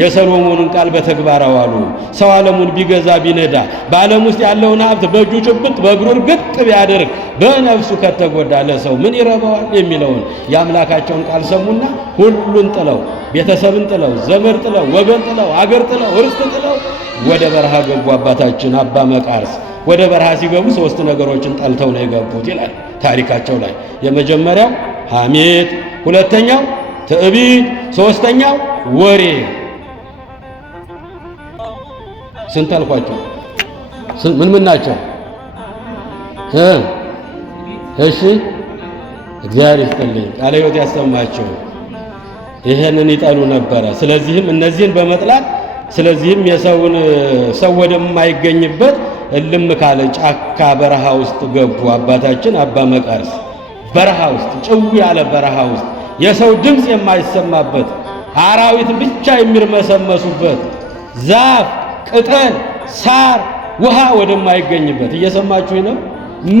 የሰሎሞንን ቃል በተግባር አዋሉ። ሰው ዓለሙን ቢገዛ ቢነዳ በዓለም ውስጥ ያለውን ሀብት በእጁ ጭብጥ በእግሩ እርግጥ ቢያደርግ በነፍሱ ከተጎዳ ለሰው ምን ይረባዋል የሚለውን የአምላካቸውን ቃል ሰሙና ሁሉን ጥለው ቤተሰብን ጥለው ዘመድ ጥለው ወገን ጥለው አገር ጥለው ርስት ጥለው ወደ በረሃ ገቡ። አባታችን አባ መቃርስ ወደ በረሃ ሲገቡ ሶስት ነገሮችን ጠልተው ነው የገቡት ይላል ታሪካቸው ላይ። የመጀመሪያው ሐሜት፣ ሁለተኛው ትዕቢት፣ ሶስተኛው ወሬ። ስንት አልኳቸው? ምን ናቸው? እሺ እግዚአብሔር ይስጥልኝ፣ ቃለ ሕይወት ያሰማቸው። ይሄንን ይጠሉ ነበረ። ስለዚህም እነዚህን በመጥላት ስለዚህም የሰውን ሰው ወደማይገኝበት እልም ካለ ጫካ በረሃ ውስጥ ገቡ። አባታችን አባ መቃርስ በረሃ ውስጥ ጭው ያለ በረሃ ውስጥ የሰው ድምፅ የማይሰማበት አራዊት ብቻ የሚርመሰመሱበት ዛፍ ቅጠል ሳር ውሃ ወደማይገኝበት እየሰማችሁ ነው።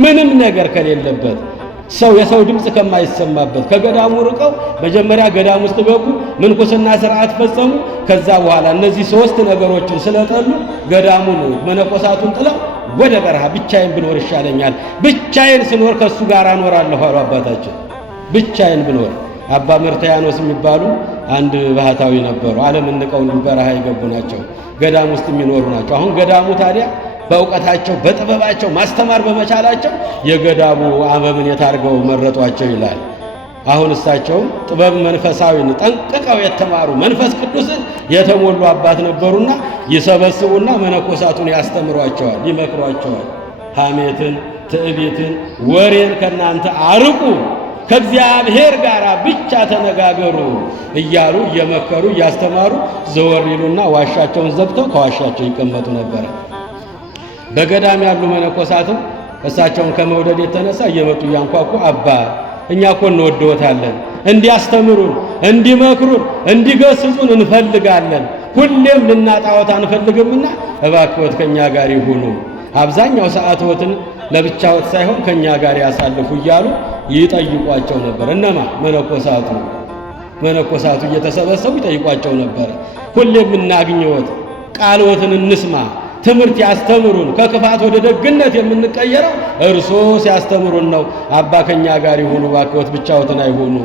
ምንም ነገር ከሌለበት ሰው የሰው ድምፅ ከማይሰማበት ከገዳሙ ርቀው መጀመሪያ ገዳም ውስጥ ገቡ፣ ምንኩስና ስርዓት ፈጸሙ። ከዛ በኋላ እነዚህ ሶስት ነገሮችን ስለጠሉ ገዳሙን መነኮሳቱን ጥለው ወደ በረሃ ብቻዬን ብኖር ይሻለኛል፣ ብቻዬን ስኖር ከሱ ጋር እኖራለሁ አሉ አባታችን። ብቻዬን ብኖር አባ መርትያኖስ የሚባሉ አንድ ባህታዊ ነበሩ። ዓለምን ንቀው በረሃ የገቡ ናቸው። ገዳም ውስጥ የሚኖሩ ናቸው። አሁን ገዳሙ ታዲያ በእውቀታቸው በጥበባቸው ማስተማር በመቻላቸው የገዳሙ አበምኔት አድርገው መረጧቸው ይላል። አሁን እሳቸውም ጥበብ መንፈሳዊን ጠንቅቀው የተማሩ መንፈስ ቅዱስን የተሞሉ አባት ነበሩና ይሰበስቡና መነኮሳቱን ያስተምሯቸዋል፣ ይመክሯቸዋል። ሐሜትን፣ ትዕቢትን፣ ወሬን ከናንተ አርቁ፣ ከእግዚአብሔር ጋር ብቻ ተነጋገሩ እያሉ እየመከሩ እያስተማሩ ዘወር ይሉና ዋሻቸውን ዘግተው ከዋሻቸው ይቀመጡ ነበረ። በገዳም ያሉ መነኮሳትም እሳቸውን ከመውደድ የተነሳ እየመጡ እያንኳኩ አባ እኛ እኮ እንወደዎታለን፣ እንዲያስተምሩን፣ እንዲመክሩን፣ እንዲገስጹን እንፈልጋለን፣ ሁሌም ልናጣዎት አንፈልግምና እባክዎት ከኛ ጋር ይሁኑ፣ አብዛኛው ሰዓትዎትን ለብቻዎት ሳይሆን ከኛ ጋር ያሳልፉ እያሉ ይጠይቋቸው ነበር። እነማ መነኮሳቱ እየተሰበሰቡ ይጠይቋቸው ነበር። ሁሌም እናግኘዎት፣ ቃልዎትን እንስማ፣ ትምህርት ያስተምሩን፣ ከክፋት ወደ ደግነት የምንቀየረው እርሶ ሲያስተምሩን ነው። አባ ከኛ ጋር ይሁኑ፣ እባክዎት ብቻዎትን አይሁኑ፣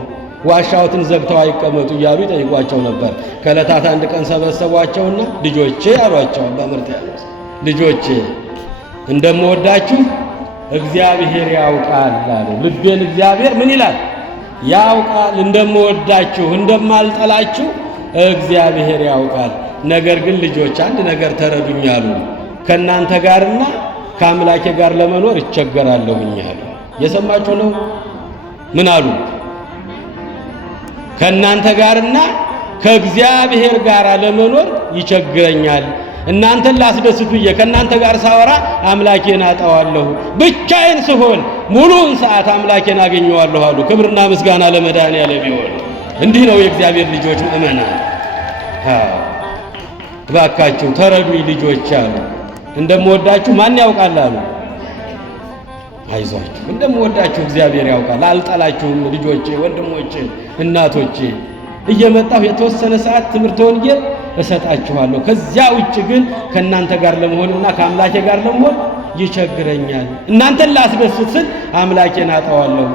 ዋሻዎትን ዘግተው አይቀመጡ እያሉ ይጠይቋቸው ነበር። ከዕለታት አንድ ቀን ሰበሰቧቸውና ልጆቼ አሏቸው አባ መርትያኖስ፣ ልጆቼ እንደምወዳችሁ እግዚአብሔር ያውቃል አሉ። ልቤን እግዚአብሔር ምን ይላል? ያውቃል። እንደምወዳችሁ እንደማልጠላችሁ እግዚአብሔር ያውቃል። ነገር ግን ልጆች አንድ ነገር ተረዱኝ አሉ። ከእናንተ ጋርና ከአምላኬ ጋር ለመኖር እቸገራለሁኝ አሉ። የሰማችሁ ነው። ምን አሉ? ከእናንተ ጋርና ከእግዚአብሔር ጋር ለመኖር ይቸግረኛል። እናንተን ላስደስት ብዬ ከእናንተ ጋር ሳወራ አምላኬን አጣዋለሁ፣ ብቻዬን ስሆን ሙሉውን ሰዓት አምላኬን አገኘዋለሁ አሉ። ክብርና ምስጋና ለመድኃኔዓለም ይሁን። እንዲህ ነው የእግዚአብሔር ልጆች ምእመናን። እባካችሁ ተረዱኝ ልጆች አሉ። እንደምወዳችሁ ማን ያውቃል አሉ። አይዟችሁ፣ እንደምወዳችሁ እግዚአብሔር ያውቃል። አልጠላችሁም ልጆቼ፣ ወንድሞቼ፣ እናቶቼ። እየመጣሁ የተወሰነ ሰዓት ትምህርተ ወንጌል እሰጣችኋለሁ። ከዚያ ውጭ ግን ከእናንተ ጋር ለመሆንና ከአምላኬ ጋር ለመሆን ይቸግረኛል። እናንተን ላስደስት ስል አምላኬን አጣዋለሁ።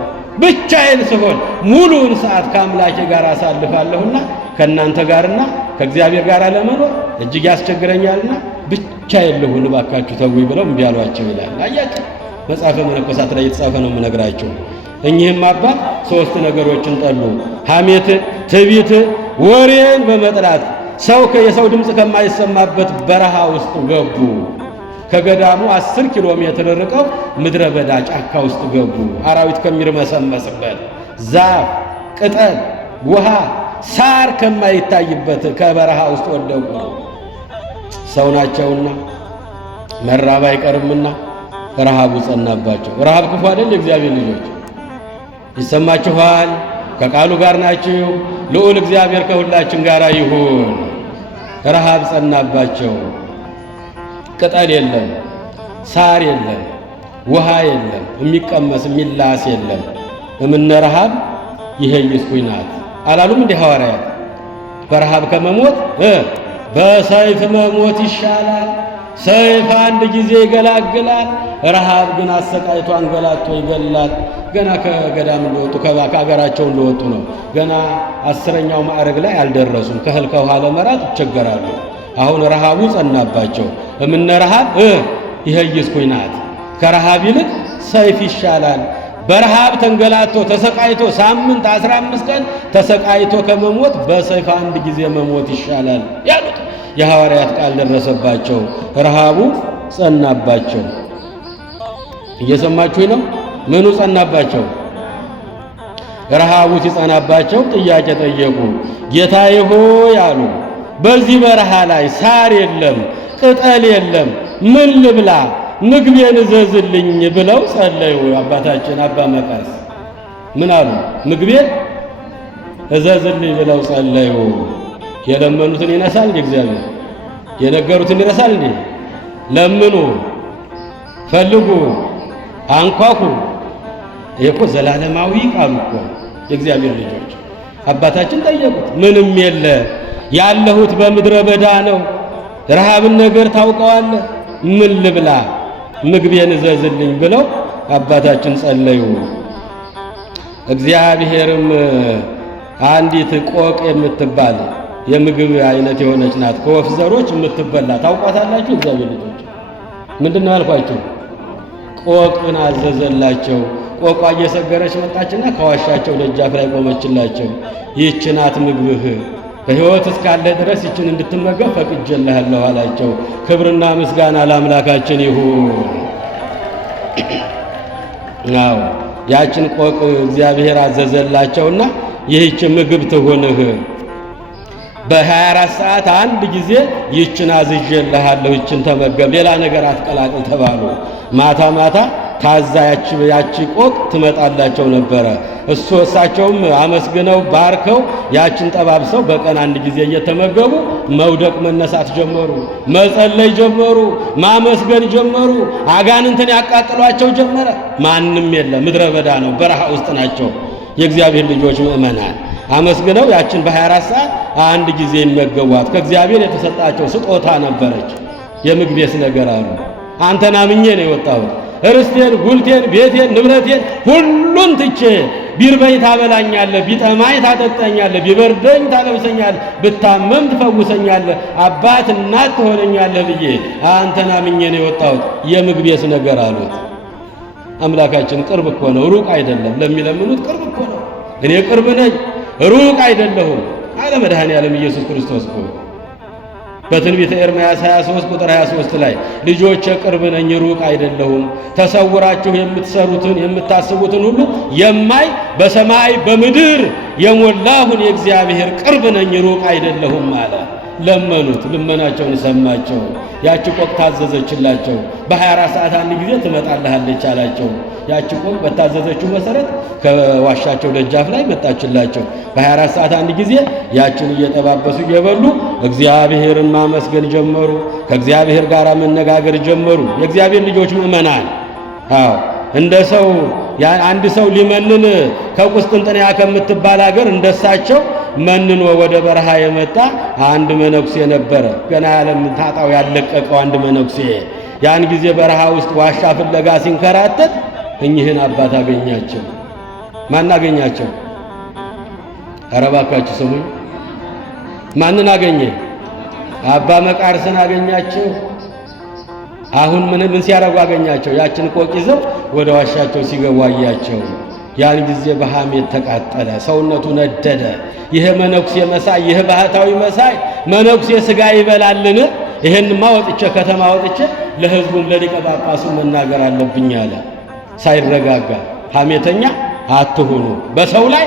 ብቻዬን ስሆን ሙሉውን ሰዓት ከአምላኬ ጋር አሳልፋለሁና ከእናንተ ጋርና ከእግዚአብሔር ጋር ለመኖር እጅግ ያስቸግረኛልና ብቻዬን ልሁን፣ እባካችሁ ተውኝ ብለው እምቢ አሏቸው ይላል። አያችሁ፣ መጽሐፈ መነኮሳት ላይ የተጻፈ ነው የምነግራቸው። እኚህም አባት 3 ነገሮችን ጠሉ። ሐሜትን፣ ትዕቢትን፣ ወሬን በመጥላት የሰው ድምፅ ከማይሰማበት በረሃ ውስጥ ገቡ። ከገዳሙ 10 ኪሎ ሜትር ርቀው ምድረ በዳ ጫካ ውስጥ ገቡ። አራዊት ከሚርመሰመስበት ዛፍ፣ ቅጠል፣ ውሃ፣ ሳር ከማይታይበት ከበረሃ ውስጥ ወደቁ። ሰው ናቸውና መራብ አይቀርምና ረሃቡ ጸናባቸው። ረሃብ ክፉ አይደል? የእግዚአብሔር ልጆች ይሰማችኋል? ከቃሉ ጋር ናችሁ። ልዑል እግዚአብሔር ከሁላችን ጋር ይሁን። ረሃብ ጸናባቸው። ቅጠል የለም፣ ሳር የለም፣ ውሃ የለም፣ የሚቀመስ የሚላስ የለም። እምነ ረሃብ ይሄይስኩኝ ናት አላሉም እንዲህ ሐዋርያት? በረሃብ ከመሞት በሰይፍ መሞት ይሻላል። ሰይፍ አንድ ጊዜ ይገላግላል። ረሃብ ግን አሰቃይቶ አንገላቶ ይገላል። ገና ከገዳም እንደወጡ ከአገራቸው እንደወጡ ነው። ገና 10ኛው ማዕረግ ላይ አልደረሱም። ከእህል ከውሃ ለመራቅ ይቸገራሉ። አሁን ረሃቡ ጸናባቸው። እምነ ረሃብ ይሄይስኩኝ ናት። ከረሃብ ይልቅ ሰይፍ ይሻላል። በረሃብ ተንገላቶ ተሰቃይቶ ሳምንት 15 ቀን ተሰቃይቶ ከመሞት በሰይፍ አንድ ጊዜ መሞት ይሻላል ያሉት የሐዋርያት ቃል ደረሰባቸው። ረሃቡ ጸናባቸው። እየሰማችሁ ነው? ምኑ ጸናባቸው? ረሃቡ ሲጸናባቸው ጥያቄ ጠየቁ። ጌታዬ ሆይ አሉ፣ በዚህ በረሃ ላይ ሳር የለም፣ ቅጠል የለም፣ ምን ልብላ? ምግቤን እዘዝልኝ ብለው ጸለዩ። አባታችን አባ መቃርስ ምን አሉ? ምግቤን እዘዝልኝ ብለው ጸለዩ። የለመኑትን ይነሳል እንዴ? እግዚአብሔር የነገሩትን ይረሳል እንዴ? ለምኑ፣ ፈልጉ፣ አንኳኩ። ይሄ ዘላለማዊ ቃሉ እኮ የእግዚአብሔር ልጆች። አባታችን ጠየቁት። ምንም የለ፣ ያለሁት በምድረ በዳ ነው። ረሃብን ነገር ታውቀዋለህ። ምን ልብላ? ምግቤን እዘዝልኝ ብለው አባታችን ጸለዩ። እግዚአብሔርም አንዲት ቆቅ የምትባል የምግብ አይነት የሆነች ናት፣ ከወፍ ዘሮች የምትበላ ታውቋታላችሁ? እግዚአብሔር ልጆች ምንድነው ያልኳችሁ? ቆቅን አዘዘላቸው። ቆቋ እየሰገረች መጣችና ከዋሻቸው ደጃፍ ላይ ቆመችላቸው። ይህች ናት ምግብህ፣ በሕይወት እስካለ ድረስ ይችን እንድትመገብ ፈቅጄልሃለሁ አላቸው። ክብርና ምስጋና ለአምላካችን ይሁን። አዎ ያችን ቆቅ እግዚአብሔር አዘዘላቸውና ይህች ምግብ ትሁንህ፣ በ24 ሰዓት አንድ ጊዜ ይችን አዝዤልሃለሁ፣ ይችን ተመገብ፣ ሌላ ነገር አትቀላቅል ተባሉ። ማታ ማታ ታዛ ያቺ ቆቅ ትመጣላቸው ነበረ። እሳቸውም አመስግነው ባርከው ያችን ጠባብሰው በቀን አንድ ጊዜ እየተመገቡ መውደቅ መነሳት ጀመሩ፣ መጸለይ ጀመሩ፣ ማመስገን ጀመሩ። አጋንንትን ያቃጥሏቸው ጀመረ። ማንም የለ፣ ምድረ በዳ ነው፣ በረሃ ውስጥ ናቸው። የእግዚአብሔር ልጆች ምእመናን አመስግነው ያችን በ24 ሰዓት አንድ ጊዜ ይመገቧት። ከእግዚአብሔር የተሰጣቸው ስጦታ ነበረች። የምግቤስ ነገር አሉ። አንተን አምኜ ነው የወጣሁት፣ ርስቴን፣ ጉልቴን፣ ቤቴን፣ ንብረቴን ሁሉን ትቼ ቢርበኝ ታበላኛለህ፣ ቢጠማኝ ታጠጣኛለህ፣ ቢበርደኝ ታለብሰኛለህ፣ ብታመም ትፈውሰኛለህ፣ አባት እናት ትሆነኛለህ ብዬ አንተን አምኜ ነው የወጣሁት። የምግቤስ ነገር አሉት። አምላካችን ቅርብ እኮ ነው፣ ሩቅ አይደለም። ለሚለምኑት ቅርብ እኮ ነው። እኔ ቅርብ ነኝ፣ ሩቅ አይደለሁም አለ መድኃኔዓለም ኢየሱስ ክርስቶስ እኮ በትንቢተ ኤርምያስ 23 ቁጥር 23 ላይ ልጆቼ ቅርብ ነኝ፣ ሩቅ አይደለሁም። ተሰውራችሁ የምትሰሩትን የምታስቡትን ሁሉ የማይ በሰማይ በምድር የሞላሁን የእግዚአብሔር ቅርብ ነኝ፣ ሩቅ አይደለሁም አለ። ለመኑት፣ ልመናቸውን ሰማቸው። ያቺ ቆቅ ታዘዘችላቸው። በ24 ሰዓት አንድ ጊዜ ትመጣልሃለች አላቸው። ያቺ ቆቅ በታዘዘችው መሰረት ከዋሻቸው ደጃፍ ላይ መጣችላቸው። በ24 ሰዓት አንድ ጊዜ ያችን እየጠባበሱ እየበሉ እግዚአብሔርን ማመስገን ጀመሩ። ከእግዚአብሔር ጋር መነጋገር ጀመሩ። የእግዚአብሔር ልጆች ምእመናን፣ አዎ እንደ ሰው አንድ ሰው ሊመንን ከቁስጥንጥንያ ከምትባል ሀገር እንደሳቸው መንኖ ወደ በረሃ የመጣ አንድ መነኩሴ ነበረ። ገና ያለም ታጣው ያለቀቀው አንድ መነኩሴ ያን ጊዜ በረሃ ውስጥ ዋሻ ፍለጋ ሲንከራተት እኚህን አባት አገኛቸው። ማን አገኛቸው? ኧረ እባካችሁ ስሙኝ። ማንን አገኘ? አባ መቃርስን አገኛቸው። አሁን ምን ሲያረጉ አገኛቸው? ያችን ቆቅ ይዘው ወደ ዋሻቸው ሲገቡ አያቸው። ያን ጊዜ በሐሜት ተቃጠለ፣ ሰውነቱ ነደደ። ይሄ መነኩሴ መሳይ፣ ይሄ ባህታዊ መሳይ መነኩሴ ሥጋ ይበላልን? ይሄንማ ወጥቼ ከተማ ወጥቼ ለሕዝቡም ለሊቀ ጳጳሱ መናገር አለብኝ አለ። ሳይረጋጋ ሐሜተኛ አትሁኑ፣ በሰው ላይ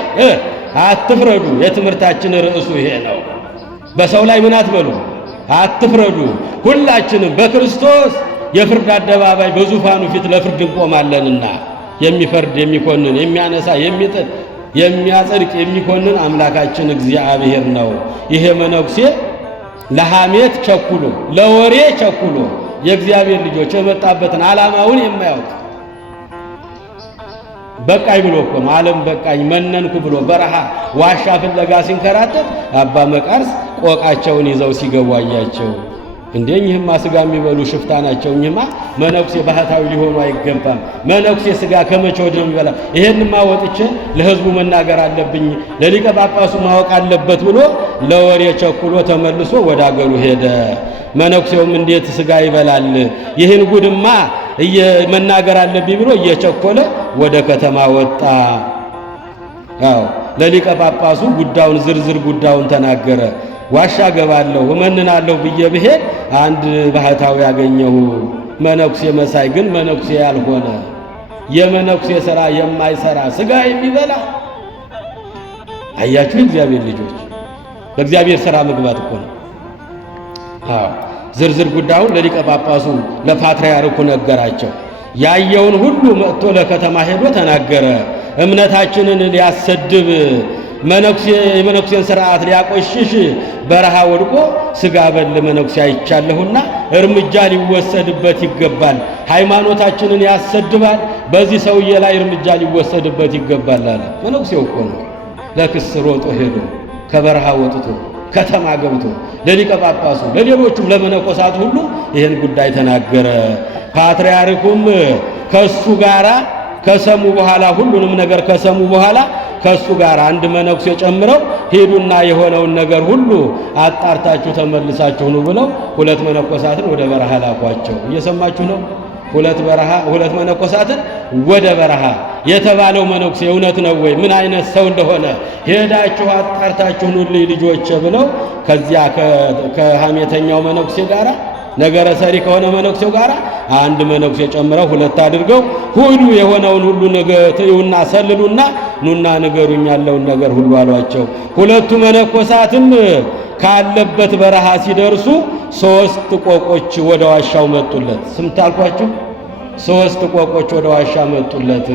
አትፍረዱ። የትምህርታችን ርዕሱ ይሄ ነው። በሰው ላይ ምን አትበሉ፣ አትፍረዱ። ሁላችንም በክርስቶስ የፍርድ አደባባይ በዙፋኑ ፊት ለፍርድ እንቆማለንና የሚፈርድ የሚኮንን የሚያነሳ የሚጥል የሚያጸድቅ የሚኮንን አምላካችን እግዚአብሔር ነው። ይሄ መነኩሴ ለሐሜት ቸኩሎ ለወሬ ቸኩሎ የእግዚአብሔር ልጆች የመጣበትን ዓላማውን የማያውቅ በቃኝ ብሎ እኮ ነው። ዓለም በቃኝ መነንኩ ብሎ በረሃ ዋሻ ፍለጋ ሲንከራተት አባ መቃርስ ቆቃቸውን ይዘው ሲገቡ አያቸው። እኚህማ ሥጋ የሚበሉ ሽፍታ ናቸው። እኚህማ መነኩሴ ባህታዊ ሊሆኑ አይገባም። መነኩሴ ሥጋ ከመቼ ወዲህ ነው የሚበላ? ይሄንማ ወጥቼ ለሕዝቡ መናገር አለብኝ፣ ለሊቀ ጳጳሱ ማወቅ አለበት ብሎ ለወሬ ቸኩሎ ተመልሶ ወደ አገሩ ሄደ። መነኩሴውም እንዴት ሥጋ ይበላል? ይህን ጉድማ መናገር አለብኝ ብሎ እየቸኮለ ወደ ከተማ ወጣ። ለሊቀ ጳጳሱ ጉዳዩን ዝርዝር ጉዳዩን ተናገረ። ዋሻ ገባለሁ እመንናለሁ ብዬ ብሄድ አንድ ባህታዊ ያገኘሁ፣ መነኩሴ መሳይ ግን መነኩሴ ያልሆነ የመነኩሴ ሥራ የማይሰራ ሥጋ የሚበላ። አያችሁ እግዚአብሔር ልጆች፣ በእግዚአብሔር ሥራ መግባት እኮ ነው። ዝርዝር ጉዳዩን ለሊቀ ጳጳሱ ለፓትርያርኩ ነገራቸው። ያየውን ሁሉ መጥቶ ለከተማ ሄዶ ተናገረ። እምነታችንን ሊያሰድብ የመነኩሴን ሥርዓት ሊያቆሽሽ በረሃ ወድቆ ሥጋ በል መነኩሴ አይቻለሁና እርምጃ ሊወሰድበት ይገባል። ሃይማኖታችንን ያሰድባል፣ በዚህ ሰውዬ ላይ እርምጃ ሊወሰድበት ይገባል አለ። መነኩሴው እኮ ነው። ለክስ ሮጦ ሄዶ ከበረሃ ወጥቶ ከተማ ገብቶ ለሊቀ ጳጳሱ ለሌሎቹም ለመነኮሳት ሁሉ ይህን ጉዳይ ተናገረ። ፓትርያርኩም ከሱ ጋራ ከሰሙ በኋላ ሁሉንም ነገር ከሰሙ በኋላ ከሱ ጋር አንድ መነኩሴ ጨምረው ሄዱና የሆነውን ነገር ሁሉ አጣርታችሁ ተመልሳችሁ ነው ብለው ሁለት መነኮሳትን ወደ በረሃ ላኳቸው። እየሰማችሁ ነው? ሁለት መነኮሳትን ወደ በረሃ የተባለው መነኩሴ እውነት ነው ወይ? ምን አይነት ሰው እንደሆነ ሄዳችሁ አጣርታችሁ ኑልኝ ልጆች ብለው ከዚያ ከሐሜተኛው መነኩሴ ጋራ ነገረ ሰሪ ከሆነ መነኩሴው ጋራ አንድ መነኩሴ ጨምረው ሁለት አድርገው ሁሉ የሆነውን ሁሉ ትዩና ሰልሉና ኑና ንገሩኝ ያለውን ነገር ሁሉ አሏቸው። ሁለቱ መነኮሳትም ካለበት በረሃ ሲደርሱ 3 ቆቆች ወደ ዋሻው መጡለት። ስንት አልኳችሁ? 3 ቆቆች ወደ ዋሻ መጡለት።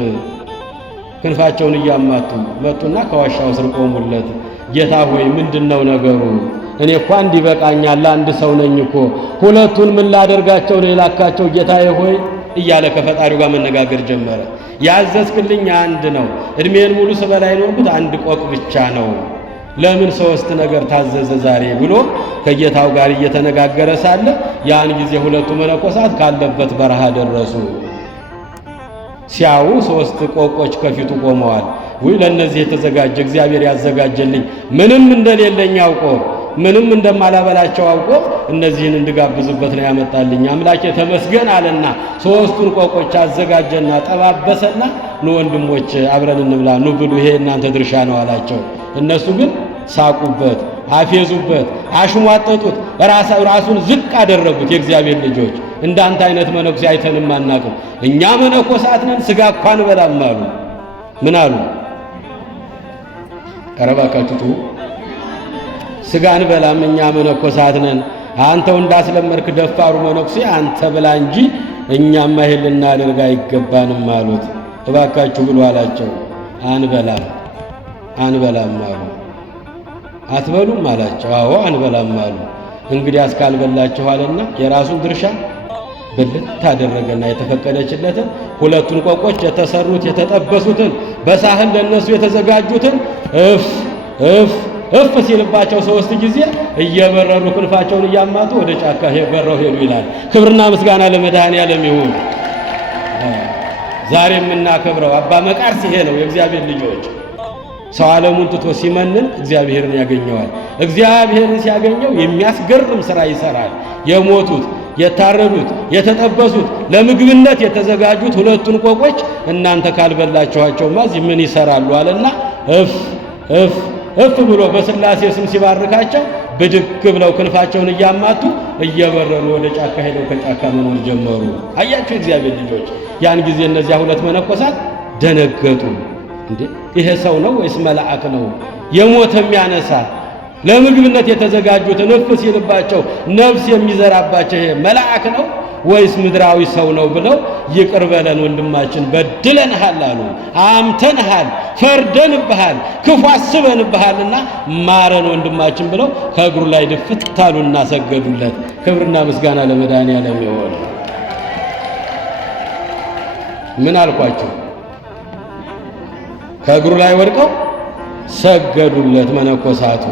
ክንፋቸውን እያማቱ መጡና ከዋሻው ስር ቆሙለት። ጌታ ሆይ ምንድነው ነገሩ? እኔ እኮ አንድ ይበቃኛል፣ አንድ ሰው ነኝ እኮ። ሁለቱን ምን ላደርጋቸው ነው የላካቸው ጌታዬ ሆይ እያለ ከፈጣሪው ጋር መነጋገር ጀመረ። ያዘዝክልኝ አንድ ነው፣ እድሜን ሙሉ ስበላ የኖርኩት አንድ ቆቅ ብቻ ነው። ለምን 3 ነገር ታዘዘ ዛሬ ብሎ ከጌታው ጋር እየተነጋገረ ሳለ ያን ጊዜ ሁለቱ መነኮሳት ካለበት በረሃ ደረሱ። ሲያዩ 3 ቆቆች ከፊቱ ቆመዋል። ወይ ለነዚህ የተዘጋጀ እግዚአብሔር ያዘጋጀልኝ ምንም እንደሌለኝ አውቆ ምንም እንደማላበላቸው አውቆ እነዚህን እንድጋብዝበት ነው ያመጣልኝ አምላኬ ተመስገን አለና 3ቱን ቆቆች አዘጋጀና ጠባበሰና ኑ ወንድሞች አብረን እንብላ፣ ኑ ብሉ፣ ይሄ እናንተ ድርሻ ነው አላቸው። እነሱ ግን ሳቁበት፣ አፌዙበት፣ አሽሟጠጡት፣ ራሱን ዝቅ አደረጉት። የእግዚአብሔር ልጆች እንዳንተ አይነት መነኩሴ አይተንም አናውቅም፣ እኛ መነኮሳት ነን፣ ሥጋ እንኳን በላም አሉ። ምን አሉ? ኧረ እባካችሁ ሥጋን በላም እኛ መነኮሳት ነን፣ አንተው እንዳስለመድክ ደፋሩ መነኩሴ አንተ ብላ እንጂ እኛማ ይሄን ልናደርግ አይገባንም አሉት። እባካችሁ ብሎ አላቸው። አንበላም አሉ። አትበሉም አላቸው። አዎ አንበላም አሉ። እንግዲህ አስካልበላችኋልና የራሱን ድርሻ ብልት አደረገና የተፈቀደችለትን 2ቱን ቆቆች የተሰሩት የተጠበሱትን በሳህን ለነሱ የተዘጋጁትን እፍ ሲልባቸው 3 ጊዜ እየበረሩ ክንፋቸውን እያማጡ ወደ ጫካ በረው ሄዱ ይላል። ክብርና ምስጋና ለመድኃኔዓለም ይሁን። ዛሬ የምናከብረው አባ መቃርስ ይሄ ነው። የእግዚአብሔር ልጆች ሰው ዓለሙን ትቶ ሲመንን እግዚአብሔርን ያገኘዋል። እግዚአብሔርን ሲያገኘው የሚያስገርም ሥራ ይሰራል። የሞቱት የታረዱት የተጠበሱት ለምግብነት የተዘጋጁት ሁለቱን ቆቆች እናንተ ካልበላችኋቸውማ እዚህ ምን ይሰራሉ አለና እፍ ብሎ በሥላሴ ስም ሲባርካቸው ብድግ ብለው ክንፋቸውን እያማቱ እየበረሩ ወደ ጫካ ሄደው ከጫካ መኖር ጀመሩ። አያችሁ እግዚአብሔር ልጆች፣ ያን ጊዜ እነዚያ ሁለት መነኮሳት ደነገጡ። እንዴ ይሄ ሰው ነው ወይስ መልአክ ነው? የሞተ የሚያነሳ ለምግብነት የተዘጋጁትን እፍ ሲልባቸው ነፍስ የሚዘራባቸው ይሄ መልአክ ነው ወይስ ምድራዊ ሰው ነው ብለው ይቅር በለን ወንድማችን በድለንሃል አሉ። አምተንሃል፣ ፈርደንብሃል፣ ክፉ አስበንብሃልና ማረን ወንድማችን ብለው ከእግሩ ላይ ድፍት አሉና ሰገዱለት። ክብርና ምስጋና ለመድኃኔዓለም ይሁን። ምን አልኳቸው? ከእግሩ ላይ ወድቀው ሰገዱለት መነኮሳቱ።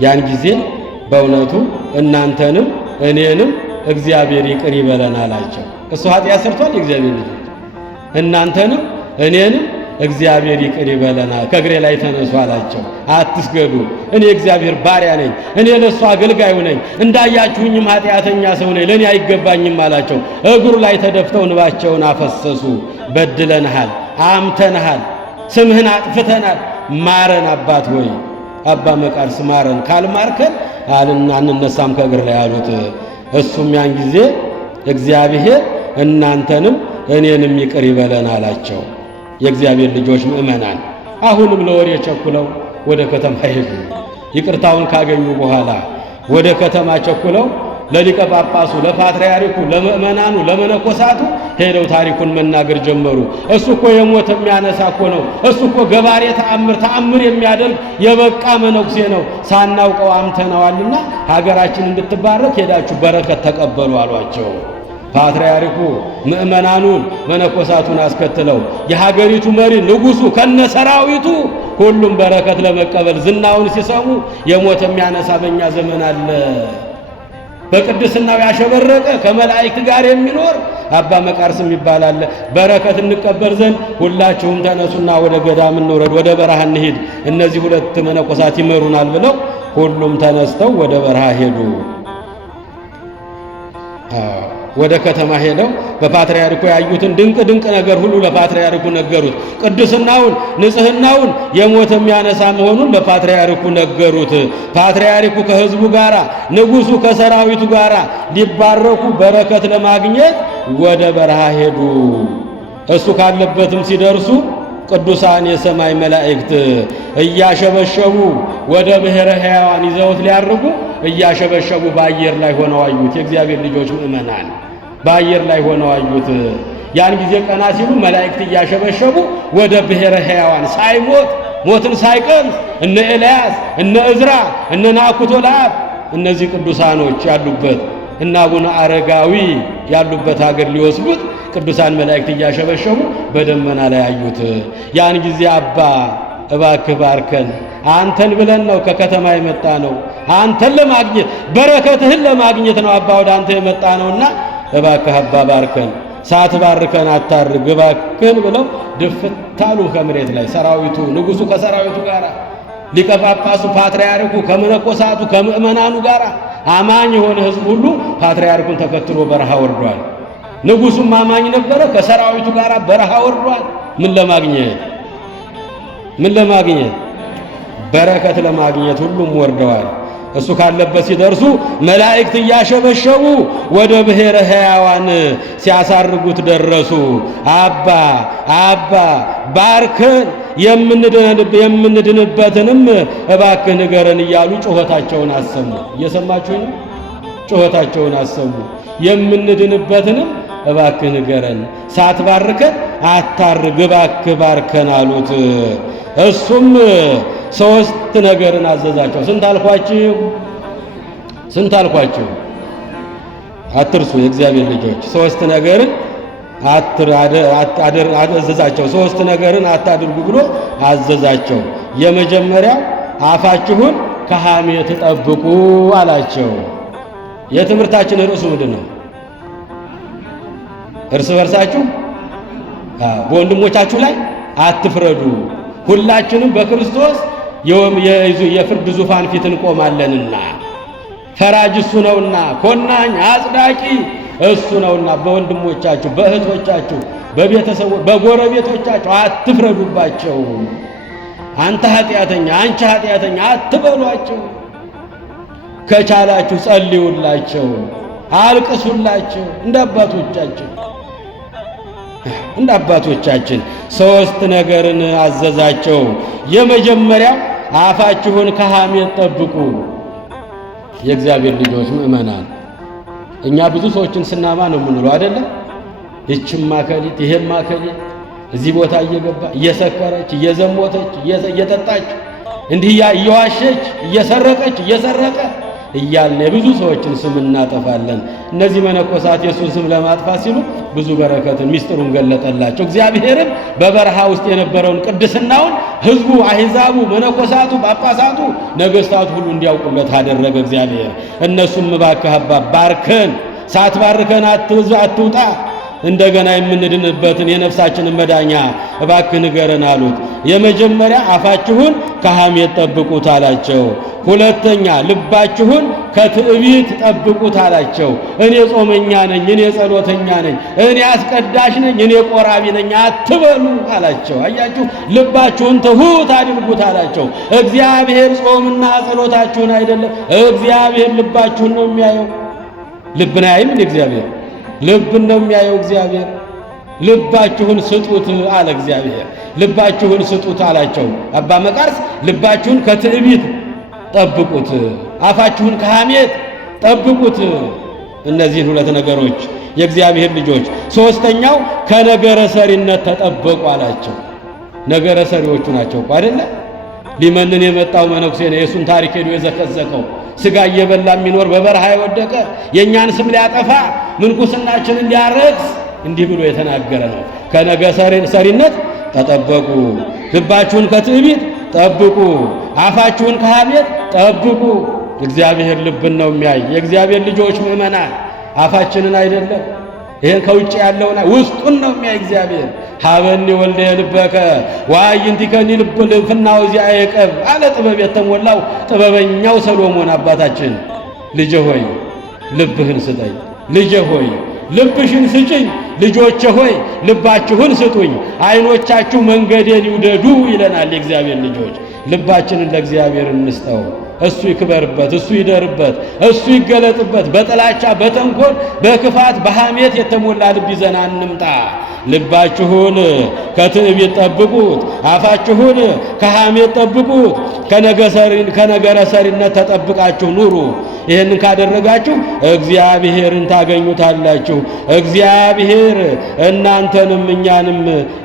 ያን ጊዜ በእውነቱ እናንተንም እኔንም እግዚአብሔር ይቅር ይበለን አላቸው። እሱ ኃጢአት ሰርቷል። የእግዚአብሔር ልጅ እናንተንም እኔንም እግዚአብሔር ይቅር ይበለናል፣ ከእግሬ ላይ ተነሱ አላቸው። አትስገዱ፣ እኔ እግዚአብሔር ባሪያ ነኝ፣ እኔ ለእሱ አገልጋዩ ነኝ፣ እንዳያችሁኝም ኃጢአተኛ ሰው ነኝ፣ ለእኔ አይገባኝም አላቸው። እግሩ ላይ ተደፍተው እንባቸውን አፈሰሱ። በድለንሃል፣ አምተንሃል፣ ስምህን አጥፍተናል፣ ማረን አባት ሆይ አባ መቃርስ ማረን፣ ካልማርከን አንነሳም ከእግር ላይ አሉት። እሱም ያን ጊዜ እግዚአብሔር እናንተንም እኔንም ይቅር ይበለን አላቸው። የእግዚአብሔር ልጆች ምእመናን አሁንም ለወሬ ቸኩለው ወደ ከተማ ሄዱ። ይቅርታውን ካገኙ በኋላ ወደ ከተማ ቸኩለው ለሊቀ ጳጳሱ፣ ለፓትርያርኩ፣ ለምእመናኑ፣ ለመነኮሳቱ ሄደው ታሪኩን መናገር ጀመሩ። እሱ እኮ የሞተ የሚያነሳ እኮ ነው። እሱ እኮ ገባሬ ተአምር የሚያደርግ የበቃ መነኩሴ ነው። ሳናውቀው አምተነዋልና ሀገራችን እንድትባረክ ሄዳችሁ በረከት ተቀበሉ አሏቸው። ፓትርያርኩ ምእመናኑን መነኮሳቱን አስከትለው የሀገሪቱ መሪ ንጉሱ ከነሰራዊቱ ሁሉም በረከት ለመቀበል ዝናውን ሲሰሙ የሞተ የሚያነሳ በእኛ ዘመን አለ፣ በቅድስናው ያሸበረቀ ከመላእክት ጋር የሚኖር አባ መቃርስም ይባላል። በረከት እንቀበል ዘንድ ሁላችሁም ተነሱና ወደ ገዳም እንውረድ፣ ወደ በረሃ እንሂድ፣ እነዚህ ሁለት መነኮሳት ይመሩናል ብለው ሁሉም ተነስተው ወደ በረሃ ሄዱ። ወደ ከተማ ሄደው በፓትርያርኩ ያዩትን ድንቅ ነገር ሁሉ ለፓትርያርኩ ነገሩት። ቅድስናውን፣ ንጽህናውን፣ የሞተ የሚያነሳ መሆኑን ለፓትርያርኩ ነገሩት። ፓትርያርኩ ከሕዝቡ ጋራ፣ ንጉሱ ከሰራዊቱ ጋራ ሊባረኩ በረከት ለማግኘት ወደ በረሃ ሄዱ። እሱ ካለበትም ሲደርሱ ቅዱሳን የሰማይ መላእክት እያሸበሸቡ ወደ ብሔረ ሕያዋን ይዘውት ሊያርጉ እያሸበሸቡ በአየር ላይ ሆነው አዩት። የእግዚአብሔር ልጆች ምእመናን በአየር ላይ ሆነው አዩት። ያን ጊዜ ቀና ሲሉ መላእክት እያሸበሸቡ ወደ ብሔረ ሕያዋን ሳይሞት ሞትን ሳይቀምስ እነ ኤልያስ፣ እነ ዕዝራ፣ እነ ናኩቶ ለአብ እነዚህ ቅዱሳኖች ያሉበት እና አቡነ አረጋዊ ያሉበት ሀገር ሊወስዱት ቅዱሳን መላእክት እያሸበሸቡ በደመና ላይ አዩት። ያን ጊዜ አባ እባክህ ባርከን፣ አንተን ብለን ነው ከከተማ የመጣ ነው፣ አንተን ለማግኘት በረከትህን ለማግኘት ነው አባ ወደ አንተ የመጣ ነውና እባክህ አባ ባርከን፣ ሳትባርከን አታርግ እባክህን ብለው ድፍት አሉ ከመሬት ላይ። ሰራዊቱ ንጉሱ ከሰራዊቱ ጋር፣ ሊቀ ጳጳሱ ፓትርያርኩ ከመነኮሳቱ ከምእመናኑ ጋር፣ አማኝ የሆነ ሕዝብ ሁሉ ፓትርያርኩን ተከትሎ በረሃ ወርዷል። ንጉሱም አማኝ ነበረ፣ ከሰራዊቱ ጋር በረሃ ወርዷል። ምን ለማግኘት? በረከት ለማግኘት ሁሉም ወርደዋል። እሱ ካለበት ሲደርሱ መላእክት እያሸበሸቡ ወደ ብሔረ ሕያዋን ሲያሳርጉት ደረሱ። አባ ባርከን፣ የምንድንበትንም እባክህ ንገረን እያሉ ጩኸታቸውን አሰሙ። እየሰማችሁ ነው? ጩኸታቸውን አሰሙ። የምንድንበትንም እባክህ ንገረን፣ ሳትባርከን አታርግ፣ እባክህ ባርከን አሉት። እሱም ሶስት ነገርን አዘዛቸው። ስንት አልኳችሁ? አትርሱ የእግዚአብሔር ልጆች። ሶስት ነገርን አዘዛቸው። ሶስት ነገርን አታድርጉ ብሎ አዘዛቸው። የመጀመሪያው አፋችሁን ከሐሜት ጠብቁ አላቸው። የትምህርታችን ርዕሱ ምንድን ነው? እርስ በርሳችሁ በወንድሞቻችሁ ላይ አትፍረዱ፣ ሁላችንም በክርስቶስ የፍርድ ዙፋን ፊት እንቆማለንና ፈራጅ እሱ ነውና፣ ኮናኝ አጽዳቂ እሱ ነውና በወንድሞቻችሁ፣ በእህቶቻችሁ፣ በቤተሰቡ፣ በጎረቤቶቻችሁ አትፍረዱባቸው። አንተ ኃጢአተኛ፣ አንቺ ኃጢአተኛ አትበሏቸው። ከቻላችሁ ጸልዩላቸው፣ አልቅሱላቸው። እንደ አባቶቻችን ሶስት ነገርን አዘዛቸው። የመጀመሪያው አፋችሁን ከሐሜት ጠብቁ። የእግዚአብሔር ልጆች ምእመናን፣ እኛ ብዙ ሰዎችን ስናማ ነው የምንለው አይደለም? ይህችም ማከሊት ይሄም ማከሊት እዚህ ቦታ እየገባ እየሰከረች እየዘሞተች እየጠጣች እንዲህ እየዋሸች እየሰረቀች እየሰረቀ እያልን የብዙ ሰዎችን ስም እናጠፋለን። እነዚህ መነኮሳት የእሱን ስም ለማጥፋት ሲሉ ብዙ በረከትን ሚስጥሩን ገለጠላቸው። እግዚአብሔርም በበረሃ ውስጥ የነበረውን ቅድስናውን ሕዝቡ፣ አሕዛቡ፣ መነኮሳቱ፣ ጳጳሳቱ፣ ነገሥታቱ ሁሉ እንዲያውቁለት አደረገ እግዚአብሔር። እነሱም እባክህ አባ ባርከን፣ ሳትባርከን አትውጣ፣ እንደገና የምንድንበትን የነፍሳችንን መዳኛ እባክህ ንገረን አሉት። የመጀመሪያ አፋችሁን ከሐሜት ጠብቁት አላቸው። ሁለተኛ ልባችሁን ከትዕቢት ጠብቁት አላቸው። እኔ ጾመኛ ነኝ፣ እኔ ጸሎተኛ ነኝ፣ እኔ አስቀዳሽ ነኝ፣ እኔ ቆራቢ ነኝ አትበሉ አላቸው። አያችሁ፣ ልባችሁን ትሑት አድርጉት አላቸው። እግዚአብሔር ጾምና ጸሎታችሁን አይደለም፣ እግዚአብሔር ልባችሁን ነው የሚያየው። ልብን አያይም እንደ እግዚአብሔር ልብን ነው የሚያየው እግዚአብሔር። ልባችሁን ስጡት አለ እግዚአብሔር። ልባችሁን ስጡት አላቸው። አባ መቃርስ ልባችሁን ከትዕቢት ጠብቁት፣ አፋችሁን ከሐሜት ጠብቁት። እነዚህን ሁለት ነገሮች የእግዚአብሔር ልጆች። ሶስተኛው ከነገረ ሰሪነት ተጠበቁ አላቸው። ነገረ ሰሪዎቹ ናቸው እኮ አይደለ? ሊመንን የመጣው መነኩሴ ነው የእሱን ታሪክ ሄዶ የዘከዘከው። ሥጋ እየበላ የሚኖር በበረሃ የወደቀ የእኛን ስም ሊያጠፋ ምንኩስናችንን ሊያረክስ እንዲህ ብሎ የተናገረ ነው። ከነገረ ሰሪነት ተጠበቁ፣ ልባችሁን ከትዕቢት ጠብቁ፣ አፋችሁን ከሐሜት ጠብቁ። እግዚአብሔር ልብን ነው የሚያይ። የእግዚአብሔር ልጆች ምእመናን አፋችንን አይደለም፣ ይሄን ከውጭ ያለውና ውስጡን ነው የሚያይ እግዚአብሔር። ሀበኒ ወልደ ልበከ ወአይንቲከኒ ልብናው እዚያ የቀብ አለ ጥበብ የተሞላው ጥበበኛው ሰሎሞን አባታችን። ልጄ ሆይ ልብህን ስጠኝ፣ ልጄ ሆይ ልብሽን ስጭኝ፣ ልጆቼ ሆይ ልባችሁን ስጡኝ፣ አይኖቻችሁ መንገዴን ይውደዱ ይለናል የእግዚአብሔር ልጆች። ልባችንን ለእግዚአብሔር እንስጠው። እሱ ይክበርበት፣ እሱ ይደርበት፣ እሱ ይገለጥበት። በጥላቻ በተንኮል በክፋት በሐሜት የተሞላ ልብ ይዘን አንምጣ። ልባችሁን ከትዕቢት ጠብቁት፣ አፋችሁን ከሐሜት ጠብቁት፣ ከነገረ ሰሪነት ተጠብቃችሁ ኑሩ። ይህንን ካደረጋችሁ እግዚአብሔርን ታገኙታላችሁ። እግዚአብሔር እናንተንም እኛንም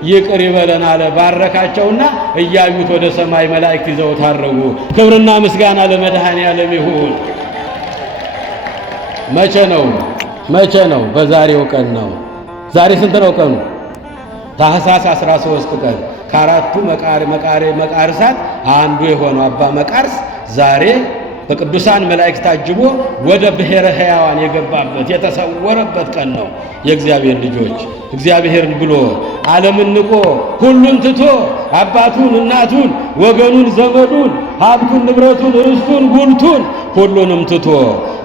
ይቅር ይበለን አለ። ባረካቸውና እያዩት ወደ ሰማይ መላእክት ይዘው ታረጉ። ክብርና ምስጋና ለመድኃኔዓለም ይሁን። መቼ ነው? በዛሬው ቀን ነው። ዛሬ ስንት ነው ቀኑ? ታኅሳስ 13 ቀን ከአራቱ መቃርሳት አንዱ የሆነው አባ መቃርስ ዛሬ በቅዱሳን መላእክት ታጅቦ ወደ ብሔረ ሕያዋን የገባበት የተሰወረበት ቀን ነው። የእግዚአብሔር ልጆች እግዚአብሔርን ብሎ ዓለምን ንቆ ሁሉን ትቶ አባቱን፣ እናቱን፣ ወገኑን፣ ዘመዱን፣ ሀብቱን፣ ንብረቱን፣ ርስቱን፣ ጉልቱን ሁሉንም ትቶ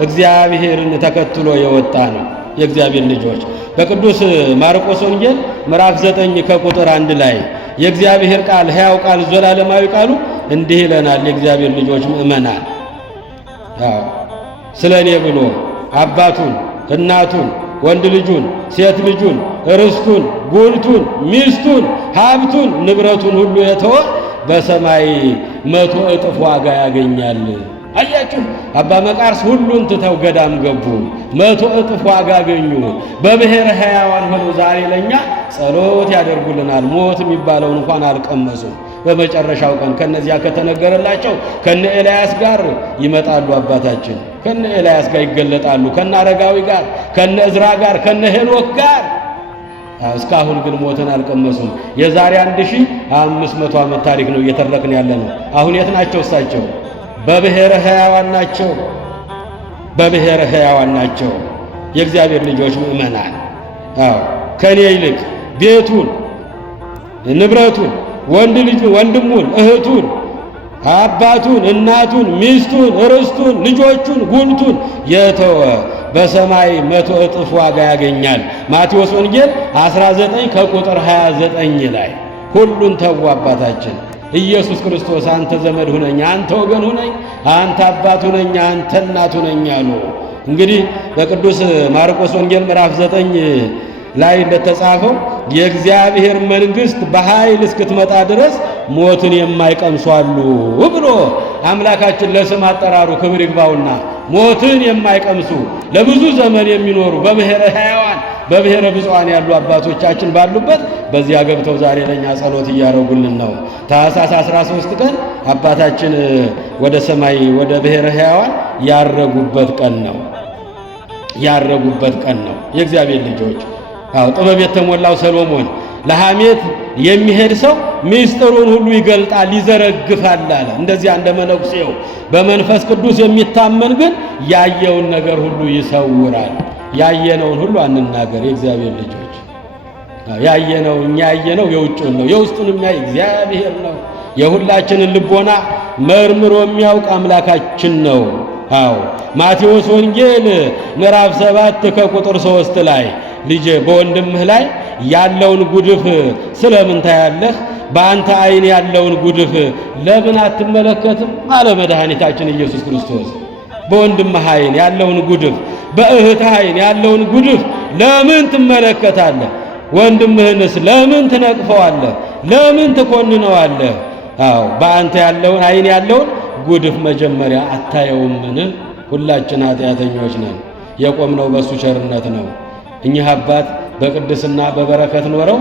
እግዚአብሔርን ተከትሎ የወጣ ነው። የእግዚአብሔር ልጆች በቅዱስ ማርቆስ ወንጌል ምዕራፍ 9 ከቁጥር 1 ላይ የእግዚአብሔር ቃል ሕያው ቃል ዘላለማዊ ቃሉ እንዲህ ይለናል። የእግዚአብሔር ልጆች ምእመናን ስለ እኔ ብሎ አባቱን፣ እናቱን፣ ወንድ ልጁን፣ ሴት ልጁን፣ ርስቱን፣ ጉልቱን፣ ሚስቱን፣ ሀብቱን፣ ንብረቱን ሁሉ የተወ በሰማይ 100 እጥፍ ዋጋ ያገኛል። አያችሁ፣ አባ መቃርስ ሁሉን ትተው ገዳም ገቡ፣ 100 እጥፍ ዋጋ አገኙ። በብሔረ ሕያዋን ሆነው ዛሬ ለኛ ጸሎት ያደርጉልናል። ሞት የሚባለውን እንኳን አልቀመሱም። በመጨረሻው ቀን ከነዚያ ከተነገረላቸው ከነ ኤልያስ ጋር ይመጣሉ። አባታችን ከነ ኤልያስ ጋር ይገለጣሉ፣ ከነ አረጋዊ ጋር፣ ከነ እዝራ ጋር፣ ከነ ሄኖክ ጋር። እስካሁን ግን ሞትን አልቀመሱም። የዛሬ 1500 ዓመት ታሪክ ነው እየተረክን ያለ ነው። አሁን የት ናቸው እሳቸው? በብሔረ ሕያዋን ናቸው። በብሔረ ሕያዋን ናቸው። የእግዚአብሔር ልጆች ምእመናን ከኔ ይልቅ ቤቱን፣ ንብረቱን፣ ወንድ ልጁን፣ ወንድሙን፣ እህቱን፣ አባቱን፣ እናቱን፣ ሚስቱን፣ ርስቱን፣ ልጆቹን፣ ጉልቱን የተወ በሰማይ 100 እጥፍ ዋጋ ያገኛል። ማቴዎስ ወንጌል 19 ከቁጥር 29 ላይ ሁሉን ተው አባታችን ኢየሱስ ክርስቶስ አንተ ዘመድ ሁነኝ፣ አንተ ወገን ሁነኝ፣ አንተ አባት ሁነኝ፣ አንተ እናት ሁነኝ አሉ። እንግዲህ በቅዱስ ማርቆስ ወንጌል ምዕራፍ 9 ላይ እንደተጻፈው የእግዚአብሔር መንግሥት በኃይል እስክትመጣ ድረስ ሞትን የማይቀምሱ አሉ ብሎ አምላካችን ለስም አጠራሩ ክብር ይግባውና ሞትን የማይቀምሱ ለብዙ ዘመን የሚኖሩ በብሔረ ሕያዋን በብሔረ ብፁዓን ያሉ አባቶቻችን ባሉበት በዚያ ገብተው ዛሬ ለኛ ጸሎት እያደረጉልን ነው። ታኅሳስ 13 ቀን አባታችን ወደ ሰማይ ወደ ብሔረ ሕያዋን ያረጉበት ቀን ነው። የእግዚአብሔር ልጆች ጥበብ የተሞላው ሰሎሞን ለሐሜት የሚሄድ ሰው ምስጢሩን ሁሉ ይገልጣል ይዘረግፋል አለ። እንደዚያ እንደ መነኩሴው በመንፈስ ቅዱስ የሚታመን ግን ያየውን ነገር ሁሉ ይሰውራል። ያየነውን ሁሉ አንናገር። የእግዚአብሔር ልጆች ያየነው እኛ ያየነው የውጭውን ነው፣ የውስጡን የሚያይ እግዚአብሔር ነው። የሁላችንን ልቦና መርምሮ የሚያውቅ አምላካችን ነው። ማቴዎስ ወንጌል ምዕራፍ 7 ከቁጥር 3 ላይ ልጄ በወንድምህ ላይ ያለውን ጉድፍ ስለምን ታያለህ? በአንተ ዓይን ያለውን ጉድፍ ለምን አትመለከትም? አለ መድኃኒታችን ኢየሱስ ክርስቶስ። በወንድምህ ዓይን ያለውን ጉድፍ፣ በእህትህ ዓይን ያለውን ጉድፍ ለምን ትመለከታለህ? ወንድምህንስ ለምን ትነቅፈዋለህ? ለምን ትኮንነዋለህ? በአንተ ያለውን ዓይን ያለውን ጉድፍ መጀመሪያ አታየውምን? ሁላችን ኃጢአተኞች ነን። የቆምነው በሱ ቸርነት ነው። እኚህ አባት በቅድስና በበረከት ኖረው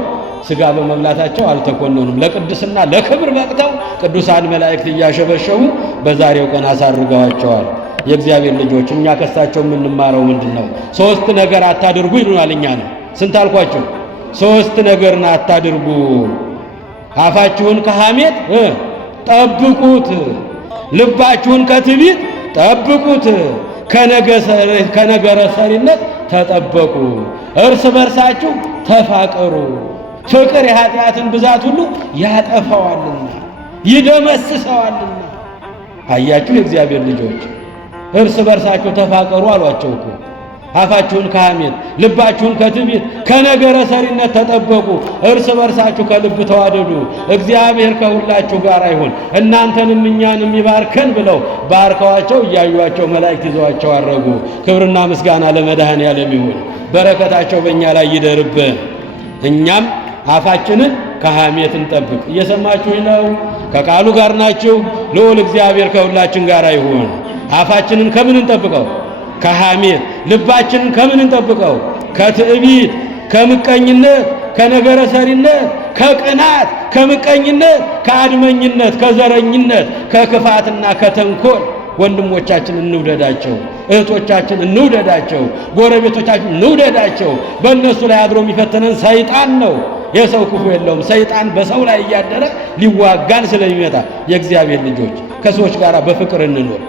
ሥጋ በመብላታቸው አልተኮነኑም። ለቅድስና ለክብር በቅተው ቅዱሳን መላእክት እያሸበሸቡ በዛሬው ቀን አሳርገዋቸዋል። የእግዚአብሔር ልጆች እኛ ከሳቸው የምንማረው ምንድነው? 3 ነገር አታድርጉ ይሉናል። እኛ ነው ስንት አልኳቸው? 3 ነገርን አታድርጉ። አፋችሁን ከሐሜት ጠብቁት፣ ልባችሁን ከትዕቢት ጠብቁት፣ ከነገረ ሰሪነት ተጠበቁ፣ እርስ በርሳችሁ ተፋቀሩ። ፍቅር የኃጢአትን ብዛት ሁሉ ያጠፋዋልና ይደመስሰዋልና። አያችሁ የእግዚአብሔር ልጆች እርስ በርሳችሁ ተፋቀሩ አሏቸው እኮ። አፋችሁን ከሐሜት ልባችሁን ከትዕቢት ከነገረ ሰሪነት ተጠበቁ፣ እርስ በርሳችሁ ከልብ ተዋደዱ፣ እግዚአብሔር ከሁላችሁ ጋር ይሁን፣ እናንተንም እኛንም ይባርከን ብለው ባርከዋቸው እያዩአቸው መላእክት ይዘዋቸው አረጉ። ክብርና ምስጋና ለመድኃኔዓለም ይሁን። በረከታቸው በእኛ ላይ ይደርብን። እኛም አፋችንን ከሐሜት እንጠብቅ። እየሰማችሁኝ ነው? ከቃሉ ጋር ናችሁ? ልዑል እግዚአብሔር ከሁላችን ጋር ይሁን። አፋችንን ከምን እንጠብቀው? ከሐሜት። ልባችንን ከምን እንጠብቀው? ከትዕቢት፣ ከምቀኝነት፣ ከነገረ ሰሪነት፣ ከቅናት፣ ከምቀኝነት፣ ከአድመኝነት፣ ከዘረኝነት፣ ከክፋትና ከተንኮል። ወንድሞቻችን እንውደዳቸው፣ እህቶቻችን እንውደዳቸው፣ ጎረቤቶቻችን እንውደዳቸው። በእነሱ ላይ አድሮ የሚፈተነን ሰይጣን ነው። የሰው ክፉ የለውም። ሰይጣን በሰው ላይ እያደረ ሊዋጋን ስለሚመጣ የእግዚአብሔር ልጆች ከሰዎች ጋር በፍቅር እንኖር።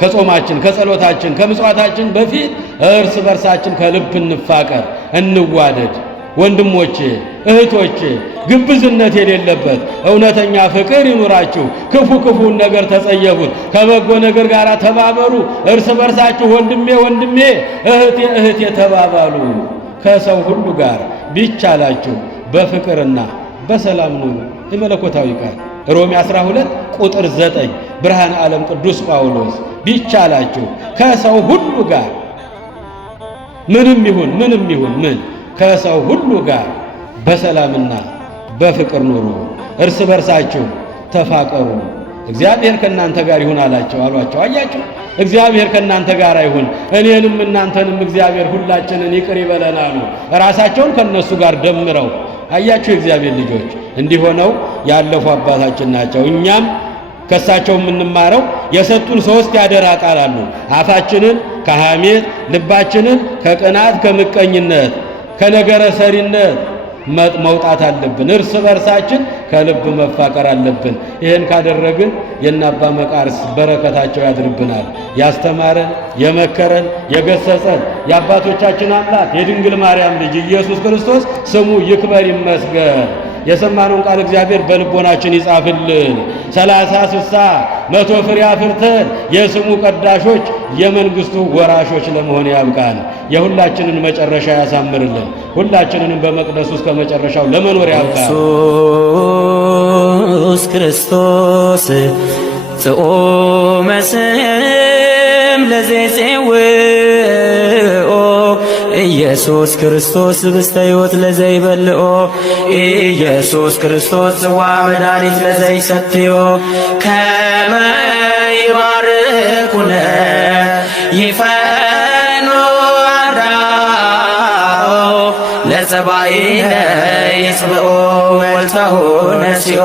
ከጾማችን ከጸሎታችን ከምጽዋታችን በፊት እርስ በርሳችን ከልብ እንፋቀር፣ እንዋደድ። ወንድሞቼ እህቶቼ፣ ግብዝነት የሌለበት እውነተኛ ፍቅር ይኑራችሁ። ክፉን ነገር ተጸየፉት፣ ከበጎ ነገር ጋር ተባበሩ። እርስ በርሳችሁ ወንድሜ ወንድሜ፣ እህቴ እህቴ ተባባሉ። ከሰው ሁሉ ጋር ቢቻላችሁ በፍቅርና በሰላም ኑሩ። የመለኮታዊ ቃል ሮሜ 12 ቁጥር 9 ብርሃነ ዓለም ቅዱስ ጳውሎስ ቢቻላችሁ ከሰው ሁሉ ጋር ምንም ይሁን ምን ከሰው ሁሉ ጋር በሰላምና በፍቅር ኑሩ፣ እርስ በርሳችሁ ተፋቀሩ፣ እግዚአብሔር ከእናንተ ጋር ይሁን አሏቸው። አያችሁ፣ እግዚአብሔር ከእናንተ ጋር ይሁን፣ እኔንም እናንተንም እግዚአብሔር ሁላችንን ይቅር ይበለን አሉ። ራሳቸውን ከነሱ ጋር ደምረው። አያችሁ የእግዚአብሔር ልጆች እንዲህ ሆነው ያለፉ አባታችን ናቸው። እኛም ከሳቸው የምንማረው የሰጡን 3 ያደራ ቃል አሉ። አፋችንን ከሐሜት፣ ልባችንን ከቅናት፣ ከምቀኝነት፣ ከነገረ ሰሪነት መውጣት አለብን። እርስ በርሳችን ከልብ መፋቀር አለብን። ይህን ካደረግን የአባ መቃርስ በረከታቸው ያድርብናል። ያስተማረን፣ የመከረን፣ የገሰጸን የአባቶቻችን አምላክ የድንግል ማርያም ልጅ ኢየሱስ ክርስቶስ ስሙ ይክበር ይመስገን። የሰማነውን ቃል እግዚአብሔር በልቦናችን ይጻፍልን። 30፣ 60፣ 100 ፍሬ አፍርተን የስሙ ቀዳሾች የመንግስቱ ወራሾች ለመሆን ያብቃን። የሁላችንን መጨረሻ ያሳምርልን። ሁላችንንም በመቅደሱ እስከ መጨረሻው ለመኖር ያብቃን። ኢየሱስ ክርስቶስ ጽኦመ ስም ለዘይጼውኦ ኢየሱስ ክርስቶስ ህብስተ ሕይወት ለዘይበልኦ ኢየሱስ ክርስቶስ ጽዋ መድኃኒት ለዘይሰትዮ ከመ ይባርኩነ ይፈኑ አርዳኦ ለጸባኢነ ይጽብኦ ወልተሁ ነሲኦ